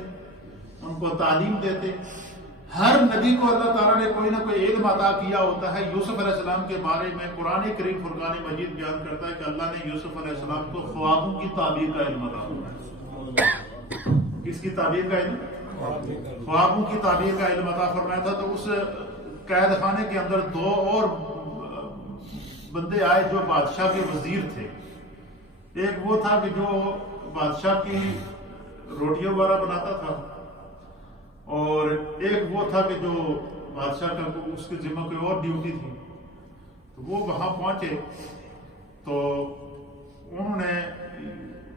ان کو تعلیم دیتے۔ ہر نبی کو اللہ تعالیٰ نے کوئی نہ کوئی علم عطا کیا ہوتا ہے۔ یوسف علیہ السلام کے بارے میں قرآن کریم فرقان مجید بیان کرتا ہے کہ اللہ نے یوسف علیہ السلام کو خوابوں کی تعبیر کا علم عطا فرمایا۔ کس کی تعبیر کا علم؟ خوابوں کی تعبیر کا علم عطا فرمایا تھا۔ تو اس قید خانے کے اندر 2 اور بندے آئے جو بادشاہ کے وزیر تھے۔ ایک وہ تھا کہ جو بادشاہ کی روٹیاں وغیرہ بناتا تھا، اور ایک وہ تھا کہ جو بادشاہ کا اس کے ذمہ کوئی اور ڈیوٹی تھی۔ تو وہ وہاں پہنچے تو انہوں نے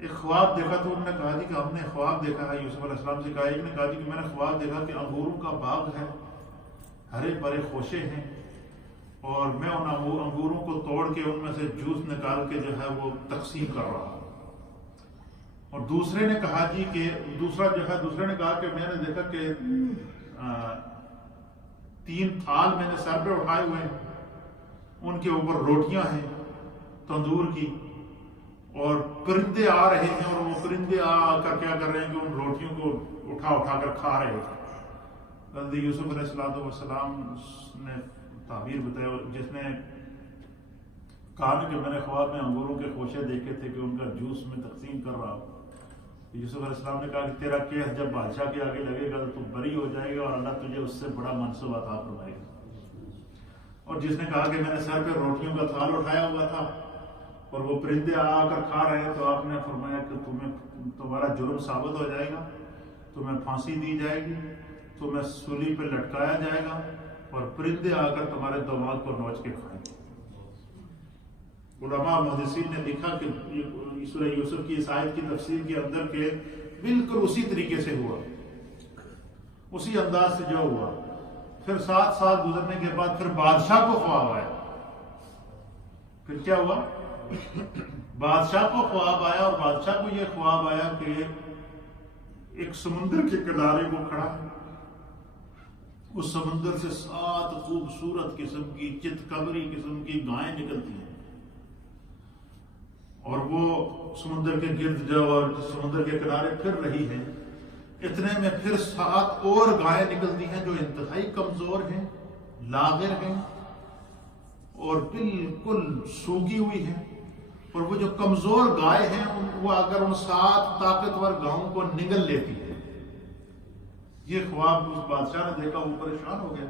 ایک خواب دیکھا، تو انہوں نے کہا جی کہ ہم نے خواب دیکھا ہے۔ یوسف علیہ السلام سے کہا، ایک نے کہا جی کہ میں نے خواب دیکھا کہ انگوروں کا باغ ہے، ہرے بھرے خوشے ہیں، اور میں ان انگوروں کو توڑ کے ان میں سے جوس نکال کے جو ہے وہ تقسیم کر رہا ہوں۔ اور دوسرے نے کہا جی کہ دوسرے نے کہا کہ میں نے دیکھا کہ 3 تھال میں نے سر پہ اٹھائے ہوئے ہیں، ان کے اوپر روٹیاں ہیں تندور کی، اور پرندے آ رہے ہیں، اور وہ پرندے آ کر کیا کر رہے ہیں کہ ان روٹیوں کو اٹھا کر کھا رہے ہیں۔ حضرت یوسف علیہ السلام نے تعبیر بتایا، جس نے کہا کہ میں نے خواب میں انگوروں کے خوشے دیکھے تھے کہ ان کا جوس میں تقسیم کر رہا ہوں۔ یوسف علیہ السلام نے کہا کہ تیرا کیس جب بادشاہ کے آگے لگے گا تو تو بری ہو جائے گا، اور اللہ تجھے اس سے بڑا منصب عطا فرمائے گا۔ اور جس نے کہا کہ میں نے سر پہ روٹیوں کا تھال اٹھایا ہوا تھا اور وہ پرندے آ کر کھا رہے ہیں، تو آپ نے فرمایا کہ تمہارا جرم ثابت ہو جائے گا، تمہیں پھانسی دی جائے گی، تمہیں سولی پہ لٹکایا جائے گا، اور پرندے آ کر تمہارے دماغ کو نوچ کے کھائیں گے۔ علماء محدثین نے لکھا کہ سورہ یوسف کی اس آیت کی تفسیر کے اندر کے بالکل اسی طریقے سے ہوا، اسی انداز سے جو ہوا۔ پھر 7 سال گزرنے کے بعد پھر بادشاہ کو خواب آیا۔ پھر کیا ہوا؟ بادشاہ کو خواب آیا، اور بادشاہ کو یہ خواب آیا کہ ایک سمندر کے کنارے کو کھڑا ہے، اس سمندر سے 7 خوبصورت قسم کی چتکبری قسم کی گائیں نکلتی ہیں، اور وہ سمندر کے گرد جو اور سمندر کے کنارے پھر رہی ہیں۔ اتنے میں پھر 7 اور گائیں نکلتی ہیں جو انتہائی کمزور ہیں، لاغر ہیں، اور بالکل سوگی ہوئی ہیں۔ اور وہ جو کمزور گائے ہیں وہ اگر ان 7 طاقتور گاؤں کو نگل لیتی ہے۔ یہ خواب اس بادشاہ نے دیکھا، وہ پریشان ہو گیا۔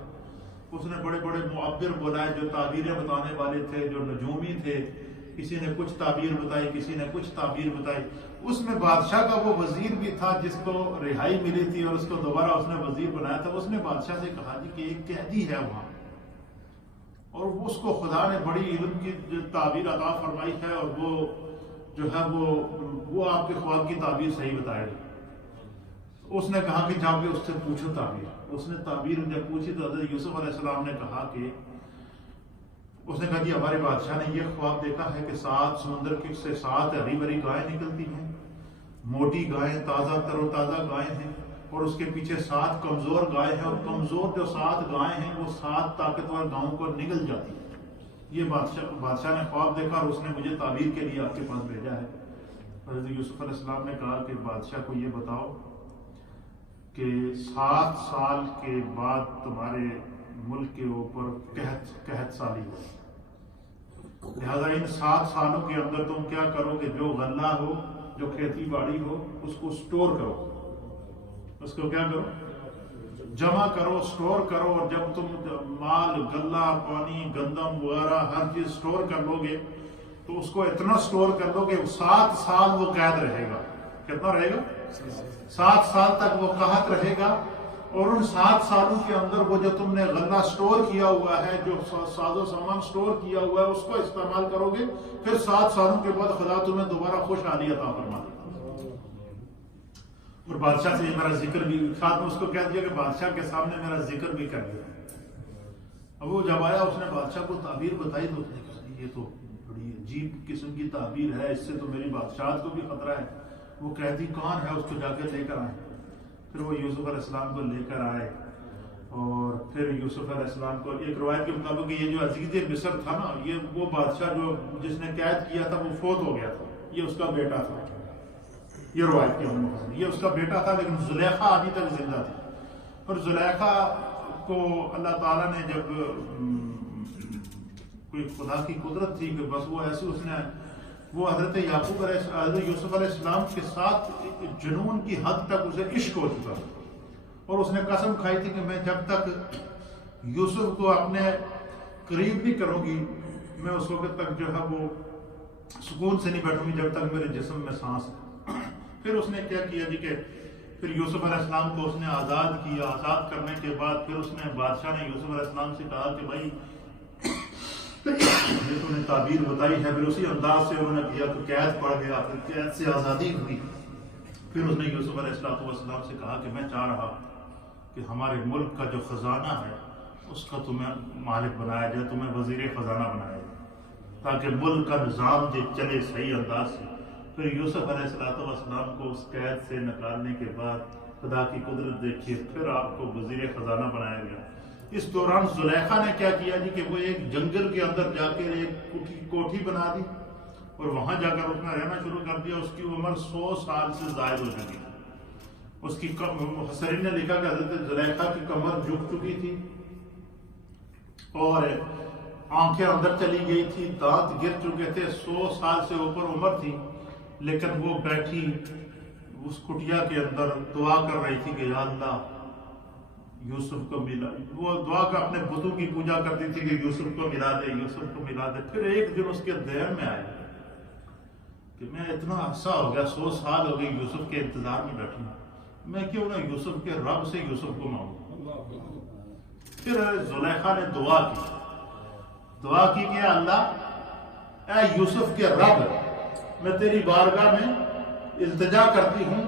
اس نے بڑے بڑے معبر بلائے جو تعبیریں بتانے والے تھے، جو نجومی تھے، کسی نے کچھ تعبیر بتائی، کسی نے کچھ تعبیر بتائی۔ اس میں بادشاہ کا وہ وزیر بھی تھا جس کو رہائی ملی تھی اور اس کو دوبارہ اس نے وزیر بنایا تھا۔ اس نے بادشاہ سے کہا جی کہ ایک قیدی ہے وہاں، اور اس کو خدا نے بڑی علم کی تعبیر عطا فرمائی ہے، اور وہ جو ہے وہ آپ کے خواب کی تعبیر صحیح بتائے گا۔ اس نے کہا کہ جا کے اس سے پوچھو تعبیر۔ اس نے تعبیر جب پوچھی تو حضرت یوسف علیہ السلام نے کہا کہ اس نے کہا جی ہمارے بادشاہ نے یہ خواب دیکھا ہے کہ 7 سمندر کی سے 7 ہری بھری گائیں نکلتی ہیں، موٹی گائیں، تازہ تر و تازہ گائیں ہیں، اور اس کے پیچھے 7 کمزور گائیں ہیں، اور کمزور جو 7 گائیں ہیں وہ 7 طاقتور گاؤں کو نگل جاتی ہیں۔ یہ بادشاہ نے خواب دیکھا اور اس نے مجھے تعبیر کے لیے آپ کے پاس بھیجا ہے۔ حضرت یوسف علیہ السلام نے کہا کہ بادشاہ کو یہ بتاؤ کہ 7 سال کے بعد تمہارے ملک کے اوپر قحط سالی ہو، لہذا ان 7 سالوں کے اندر تم کیا کرو کہ جو غلہ ہو، جو کھیتی باڑی ہو، اس کو سٹور کرو، اس کو کیا کرو، جمع کرو، سٹور کرو، اور جب تم مال، غلہ، پانی، گندم وغیرہ ہر چیز سٹور کر لو گے تو اس کو اتنا سٹور کر لو کہ 7 سال وہ قید رہے گا۔ کتنا رہے گا؟ 7 سال تک وہ قحط رہے گا، اور ان 7 سالوں کے اندر وہ جو تم نے غلہ سٹور کیا ہوا ہے، جو ساز و سامان سٹور کیا ہوا ہے، اس کو استعمال کرو گے، پھر 7 سالوں کے بعد خدا تمہیں دوبارہ خوشحالی عطا فرما دے گا۔ اور بادشاہ سے میرا ذکر بھی، ساتھ میں اس کو کہہ دیا کہ بادشاہ کے سامنے میرا ذکر بھی کر دیا۔ اب وہ جب آیا اس نے بادشاہ کو تعبیر بتائی تو اس نے کہا یہ تو بڑی عجیب قسم کی تعبیر ہے، اس سے تو میری بادشاہت کو بھی خطرہ ہے۔ وہ قیدی کون ہے، اس کو جا کے لے کر آئے۔ پھر وہ یوسف علیہ السلام کو لے کر آئے، اور پھر یوسف علیہ السلام کو ایک روایت کے مطابق یہ جو عزیز مصر تھا نا، یہ وہ بادشاہ جو جس نے قید کیا تھا وہ فوت ہو گیا تھا، یہ اس کا بیٹا تھا۔ یہ روایت کی یہ اس کا بیٹا تھا، لیکن زلیخا ابھی تک زندہ تھی۔ اور زلیخا کو اللہ تعالیٰ نے جب کوئی خدا کی قدرت تھی کہ بس وہ ایسے اس نے وہ حضرت یوسف علیہ السلام کے ساتھ جنون کی حد تک اسے عشق ہو چکا تھا، اور اس نے قسم کھائی تھی کہ میں جب تک یوسف کو اپنے قریب نہیں کروں گی، میں اس وقت تک جو ہے وہ سکون سے نہیں بیٹھوں گی جب تک میرے جسم میں سانس ہے۔ پھر اس نے کیا کیا جی کہ پھر یوسف علیہ السلام کو اس نے آزاد کیا۔ آزاد کرنے کے بعد پھر اس نے بادشاہ نے یوسف علیہ السلام سے کہا کہ بھائی یہ تو نے تعبیر بتائی ہے۔ پھر اسی انداز سے انہوں نے کیا تو قید پڑ گیا، پھر قید سے آزادی ہوئی۔ پھر اس نے یوسف علیہ السلام سے کہا کہ میں چاہ رہا کہ ہمارے ملک کا جو خزانہ ہے اس کا تمہیں مالک بنایا جائے، تمہیں وزیر خزانہ بنایا جائے، تاکہ ملک کا نظام چلے صحیح انداز سے۔ پھر یوسف علیہ السلام کو اس قید سے نکالنے کے بعد خدا کی قدرت دیکھیے، پھر آپ کو وزیر خزانہ بنایا گیا۔ اس دوران زلیخا نے کیا کیا جی کہ وہ ایک جنگل کے اندر جا کے ایک کوٹھی بنا دی، اور وہاں جا کر اس نے رہنا شروع کر دیا۔ اس کی عمر 100 سال سے زائد ہو چکی تھی۔ اس کی مفسرین نے لکھا کہ حضرت زلیخا کی کمر جھک چکی تھی، اور آنکھیں اندر چلی گئی تھی، دانت گر چکے تھے، 100 سال سے اوپر عمر تھی، لیکن وہ بیٹھی اس کٹیا کے اندر دعا کر رہی تھی کہ یا اللہ یوسف کو ملا۔ وہ دعا کا اپنے بتوں کی پوجا کرتی تھی کہ یوسف کو ملا دے، یوسف کو ملا دے۔ پھر ایک دن اس کے ذہن میں آیا کہ میں اتنا عرصہ ہو گیا، 100 سال ہو گئی یوسف کے انتظار میں بیٹھی ہوں، میں کیوں نہ یوسف کے رب سے یوسف کو مانگوں۔ پھر زلیخا نے دعا کی کہ اللہ اے یوسف کے رب، میں تیری بارگاہ میں التجا کرتی ہوں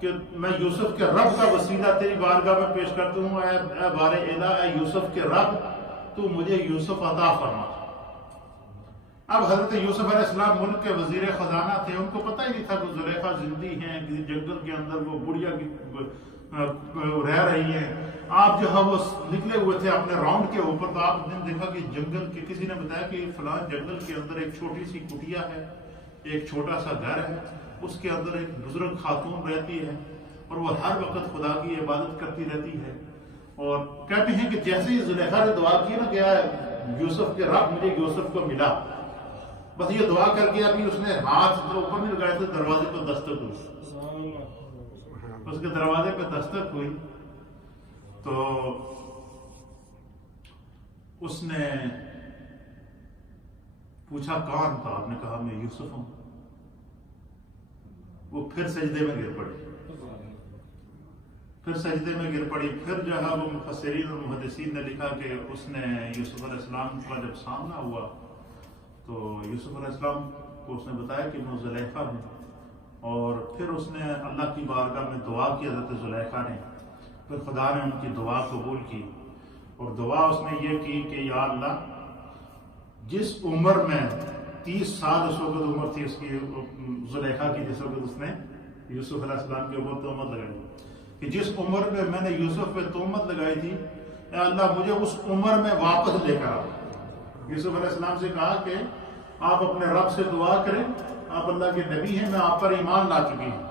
کہ میں یوسف کے رب کا وسیلہ تیری بارگاہ میں پیش کرتی ہوں، اے بار الہ، اے یوسف کے رب، تو مجھے یوسف عطا فرما۔ اب حضرت یوسف علیہ السلام ملک کے وزیر خزانہ تھے، ان کو پتہ ہی نہیں تھا کہ زلیخا زندگی ہیں، جنگل کے اندر وہ بڑھیا رہ رہی ہیں۔ آپ جو ہے وہ نکلے ہوئے تھے اپنے راؤنڈ کے اوپر، تو آپ نے دیکھا کہ جنگل کے کسی نے بتایا کہ فلاں جنگل کے اندر ایک چھوٹی سی کٹیا ہے، ایک چھوٹا سا گھر ہے، اس کے اندر ایک بزرگ خاتون رہتی ہے، اور وہ ہر وقت خدا کی عبادت کرتی رہتی ہے۔ اور کہتے ہیں کہ جیسے ہی زلیخا نے دعا کی نا کہ یوسف کے رب مجھے یوسف کو ملا، بس یہ دعا کر کے ابھی اس نے ہاتھ اوپر نہیں لگائے تھے، دروازے پہ دستک ہوئی، اس کے دروازے پہ دستک ہوئی تو اس نے پوچھا کون تھا؟ آپ نے کہا میں یوسف ہوں۔ وہ پھر سجدے میں گر پڑی، پھر جو ہے وہ مفسرین اور محدثین نے لکھا کہ اس نے یوسف علیہ السلام کا جب سامنا ہوا تو یوسف علیہ السلام کو اس نے بتایا کہ میں زلیخا ہوں، اور پھر اس نے اللہ کی بارگاہ میں دعا کی حضرت زلیخا نے۔ پھر خدا نے ان کی دعا قبول کی، اور دعا اس نے یہ کی کہ یا اللہ جس عمر میں 30 سال اس وقت عمر تھی اس کی زلیخا کی، جس وقت اس نے یوسف علیہ السلام کے اوپر تہمت لگائی کہ جس عمر میں میں نے یوسف پہ تہمت لگائی تھی، اے اللہ مجھے اس عمر میں واپس لے کر آؤ۔ یوسف علیہ السلام سے کہا کہ آپ اپنے رب سے دعا کریں، آپ اللہ کے نبی ہیں، میں آپ پر ایمان لا چکی ہوں،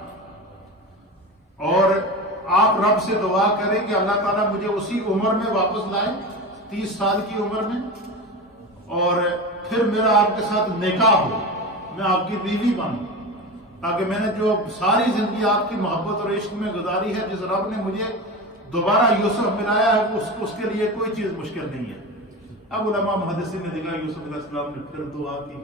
اور آپ رب سے دعا کریں کہ اللہ تعالیٰ مجھے اسی عمر میں واپس لائے، 30 سال کی عمر میں، اور پھر میرا آپ کے ساتھ نکاح ہو، میں آپ کی بیوی بنوں، تاکہ میں نے جو ساری زندگی آپ کی محبت اور عشق میں گزاری ہے، جس رب نے مجھے دوبارہ یوسف ملایا ہے، اس کے لیے کوئی چیز مشکل نہیں ہے۔ اب علماء محدثین نے دیکھا یوسف علیہ السلام نے پھر دعا کی۔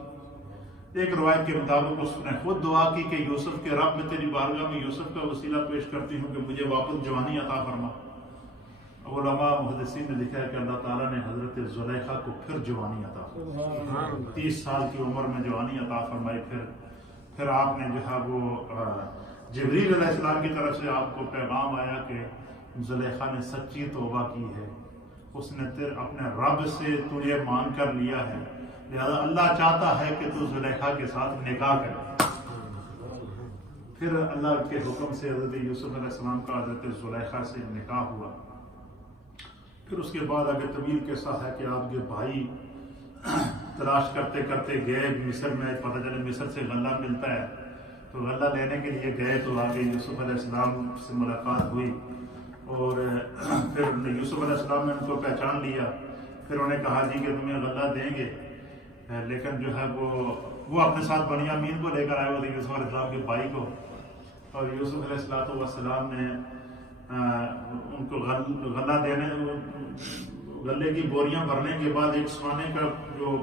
ایک روایت کے مطابق اس نے خود دعا کی کہ یوسف کے رب میں تیری بارگاہ میں یوسف کا وسیلہ پیش کرتی ہوں کہ مجھے واپس جوانی عطا فرما۔ علماء محدثین نے لکھا ہے کہ اللہ تعالیٰ نے حضرت زلیخا کو پھر جوانی عطا فرمائی، 30 سال کی عمر میں جوانی عطا فرمائی۔ پھر آپ نے جو ہے وہ جبریل علیہ السلام کی طرف سے آپ کو پیغام آیا کہ زلیخا نے سچی توبہ کی ہے، اس نے اپنے رب سے تجھے مان کر لیا ہے، لہذا اللہ چاہتا ہے کہ تو زلیخا کے ساتھ نکاح کرے۔ پھر اللہ کے حکم سے حضرت یوسف علیہ السلام کا حضرت زلیخا سے نکاح ہوا۔ پھر اس کے بعد آگے طویل قصہ ہے کہ آپ کے بھائی تلاش کرتے کرتے گئے مصر میں، پتہ چلے مصر سے غلہ ملتا ہے تو غلہ لینے کے لیے گئے، تو آگے یوسف علیہ السلام سے ملاقات ہوئی، اور پھر یوسف علیہ السلام نے ان کو پہچان لیا۔ پھر انہوں نے کہا جی کہ تمہیں غلہ دیں گے، لیکن جو ہے وہ اپنے ساتھ بنیامین کو لے کر آئے ہوئے تھے، یوسف علیہ السلام کے بھائی کو، اور یوسف علیہ السلام نے ان کو غلہ دینے، غلے کی بوریاں بھرنے کے بعد ایک سونے کا جو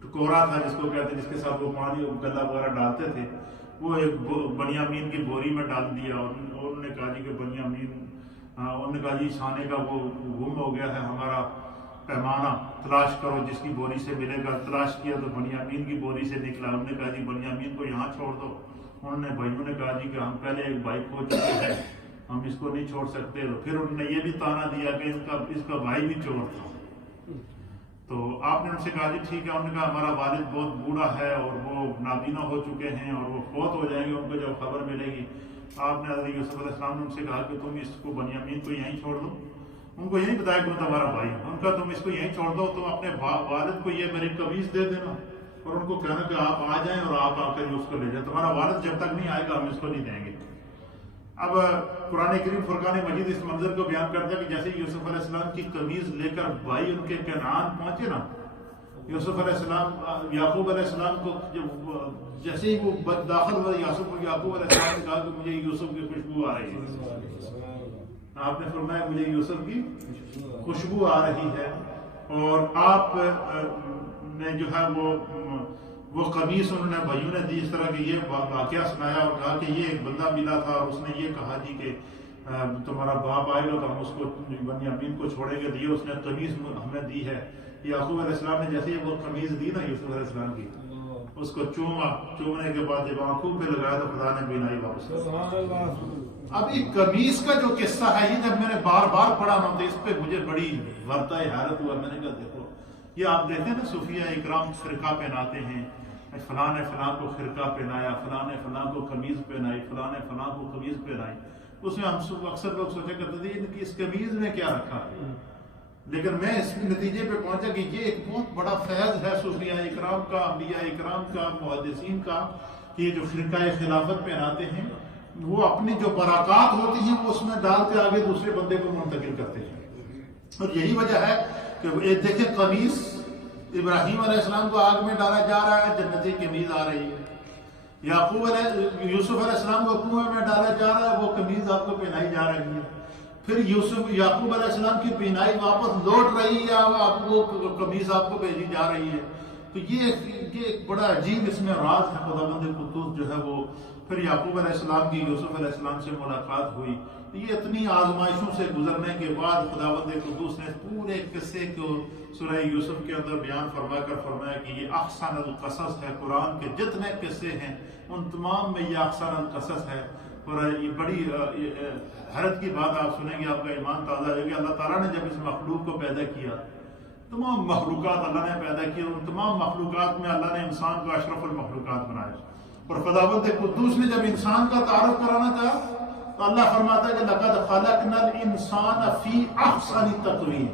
ٹکورا تھا جس کو کہتے ہیں، جس کے ساتھ وہ پانی غلہ وغیرہ ڈالتے تھے، وہ ایک بنیامین کی بوری میں ڈال دیا، اور انہوں نے کہا جی کہ بنیامین، انہوں نے کہا جی سونے کا وہ گم ہو گیا ہے ہمارا پیمانہ، تلاش کرو جس کی بوری سے ملے گا۔ تلاش کیا تو بنیامین کی بوری سے نکلا۔ انہوں نے کہا جی بنیامین کو یہاں چھوڑ دو۔ انہوں نے بھائیوں نے کہا جی کہ ہم پہلے ایک بھائی کھو چکے ہیں، ہم اس کو نہیں چھوڑ سکتے۔ پھر انہوں نے یہ بھی طعنہ دیا کہ اس کا بھائی بھی چور تھا۔ تو آپ نے ان سے کہا جی ٹھیک ہے۔ انہوں نے کہا ہمارا والد بہت بوڑھا ہے اور وہ نابینا ہو چکے ہیں اور وہ فوت ہو جائیں گے، ان کو جب خبر ملے گی۔ آپ نے حضرت یوسف علیہ السلام نے ان سے کہا کہ تم اس کو بنیامین کو یہیں چھوڑ دو۔ ان کو یہی بتایا کہ وہ تمہارا بھائی ہے۔ ان کا تم اس کو یہیں چھوڑ دو، تم اپنے والد کو یہ میری قمیص دے دینا اور ان کو کہنا کہ آپ آ جائیں اور آپ آ کر اس کو لے جائیں، تمہارا والد جب تک نہیں آئے گا ہم اس کو نہیں دیں گے۔ اب قرآن کریم فرقان مجید اس منظر کو بیان کرتا ہے کہ جیسے یوسف علیہ السلام کی قمیض لے کر بھائی ان کے کنعان پہنچے نا، یوسف علیہ السلام یعقوب علیہ السلام کو جیسے ہی وہ داخل ہوا، یعقوب علیہ السلام نے کہا کہ مجھے یوسف کی خوشبو آ رہی ہے۔ آپ نے فرمایا مجھے یوسف کی خوشبو آ رہی ہے، اور آپ نے جو ہے وہ قمیص انہوں نے بھائیوں نے دی، اس طرح کہ یہ واقعہ سنایا اور کہا کہ یہ ایک بندہ ملا تھا اور اس نے یہ کہا جی کہ تمہارا باپ آئے گا تو ہم اس کو بنیامین کو چھوڑیں گے، اس نے قمیص ہمیں دی ہے۔ یعقوب علیہ السلام نے جیسے وہ قمیض دی نا یوسف علیہ السلام کی، اس کو چومنے کے بعد جب آنکھوں پہ لگایا تو خدا نے بینائی واپس کر۔ اب یہ قمیص کا جو قصہ ہے، یہ جب میں نے بار بار پڑھا نا تو اس پہ مجھے بڑی ورطہ حیرت ہوا۔ میں نے کہا دیکھو یہ آپ دیکھتے ہیں نا صوفیہ اکرام فرقہ پہناتے ہیں، فلاں نے فلاں کو خرقہ پہنایا، فلاں نے فلاں کو قمیض پہنائی، فلاں نے فلاں کو قمیض پہنائی۔ اس میں ہم اکثر لوگ سوچا کرتے تھے کہ اس قمیض نے کیا رکھا ہے، لیکن میں اس نتیجے پہ پہنچا کہ یہ ایک بہت بڑا فیض ہے صوفیہ اکرام کا، انبیاء اکرام کا، محدثین کا، کہ یہ جو فرقہ خلافت پہناتے ہیں وہ اپنی جو برکات ہوتی ہیں وہ اس میں ڈال کے آگے دوسرے بندے کو منتقل کرتے ہیں۔ اور یہی وجہ ہے کہ دیکھیں قمیص ابراہیم علیہ السلام کو آگ میں ڈالا جا رہا ہے، جنتی قمیض آ رہی ہے۔ یوسف علیہ السلام کو کنویں میں ڈالا جا رہا ہے، وہ قمیض آپ کو پہنائی جا رہی ہے۔ پھر یعقوب علیہ السلام کی پہنائی واپس لوٹ رہی ہے، وہ قمیض آپ کو بھیجی جا رہی ہے۔ تو یہ ایک بڑا عجیب اس میں راز ہے۔ خداوند قدوس جو ہے وہ پھر یعقوب علیہ السلام کی یوسف علیہ السلام سے ملاقات ہوئی۔ یہ اتنی آزمائشوں سے گزرنے کے بعد خداوند قدوس نے پورے قصے کو سورہ یوسف کے اندر بیان فرما کر فرمایا کہ یہ احسن القصص ہے۔ قرآن کے جتنے قصے ہیں ان تمام میں یہ احسن القصص ہے۔ اور یہ بڑی حیرت کی بات آپ سنیں گے، آپ کا ایمان تازہ ہوگا۔ اللہ تعالیٰ نے جب اس مخلوق کو پیدا کیا تمام مخلوقات اللہ نے پیدا کی، اور تمام مخلوقات میں اللہ نے انسان کو اشرف المخلوقات بنایا۔ اور خداوند قدوس نے جب انسان کا تعارف کرانا چاہا تو اللہ فرماتا ہے کہ لقد خلقنا الانسان فی احسن تقویم،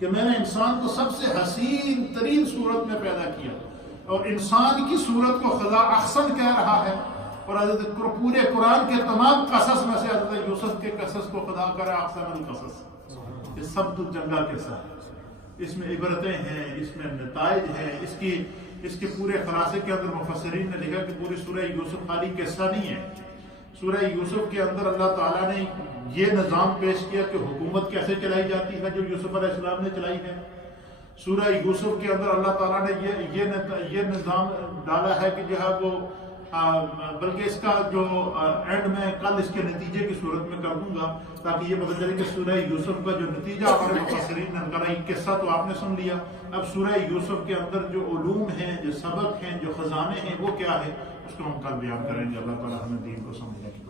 کہ میں نے انسان کو سب سے حسین ترین صورت میں پیدا کیا، اور انسان کی صورت کو خدا احسن کہہ رہا ہے۔ اور حضرت پورے قرآن کے تمام قصص میں سے حضرت یوسف کے قصص کو خدا کرا احسن القصص، یہ سب جنگا قصہ ہے، اس میں عبرتیں ہیں، اس میں نتائج ہیں، اس کے پورے خلاصے کے اندر مفسرین نے لکھا کہ پوری سورہ یوسف خالی قصہ نہیں ہے، سورہ یوسف کے اندر اللہ تعالیٰ نے یہ نظام پیش کیا کہ حکومت کیسے چلائی جاتی ہے جو یوسف علیہ السلام نے چلائی ہے۔ سورہ یوسف کے اندر اللہ تعالیٰ نے یہ نظام ڈالا ہے کہ جو ہے وہ بلکہ اس کا جو اینڈ میں کل اس کے نتیجے کی صورت میں کر دوں گا تاکہ یہ پتہ چلے کہ سورہ یوسف کا جو نتیجہ ہمارے مفسرین نے کرا، یہ قصہ تو آپ نے سن لیا، اب سورہ یوسف کے اندر جو علوم ہیں، جو سبق ہیں، جو خزانے ہیں، وہ کیا ہے، اس کو ہم کل بیان کریں گے۔ اللہ تعالیٰ ہمیں دین کو سمجھنے کی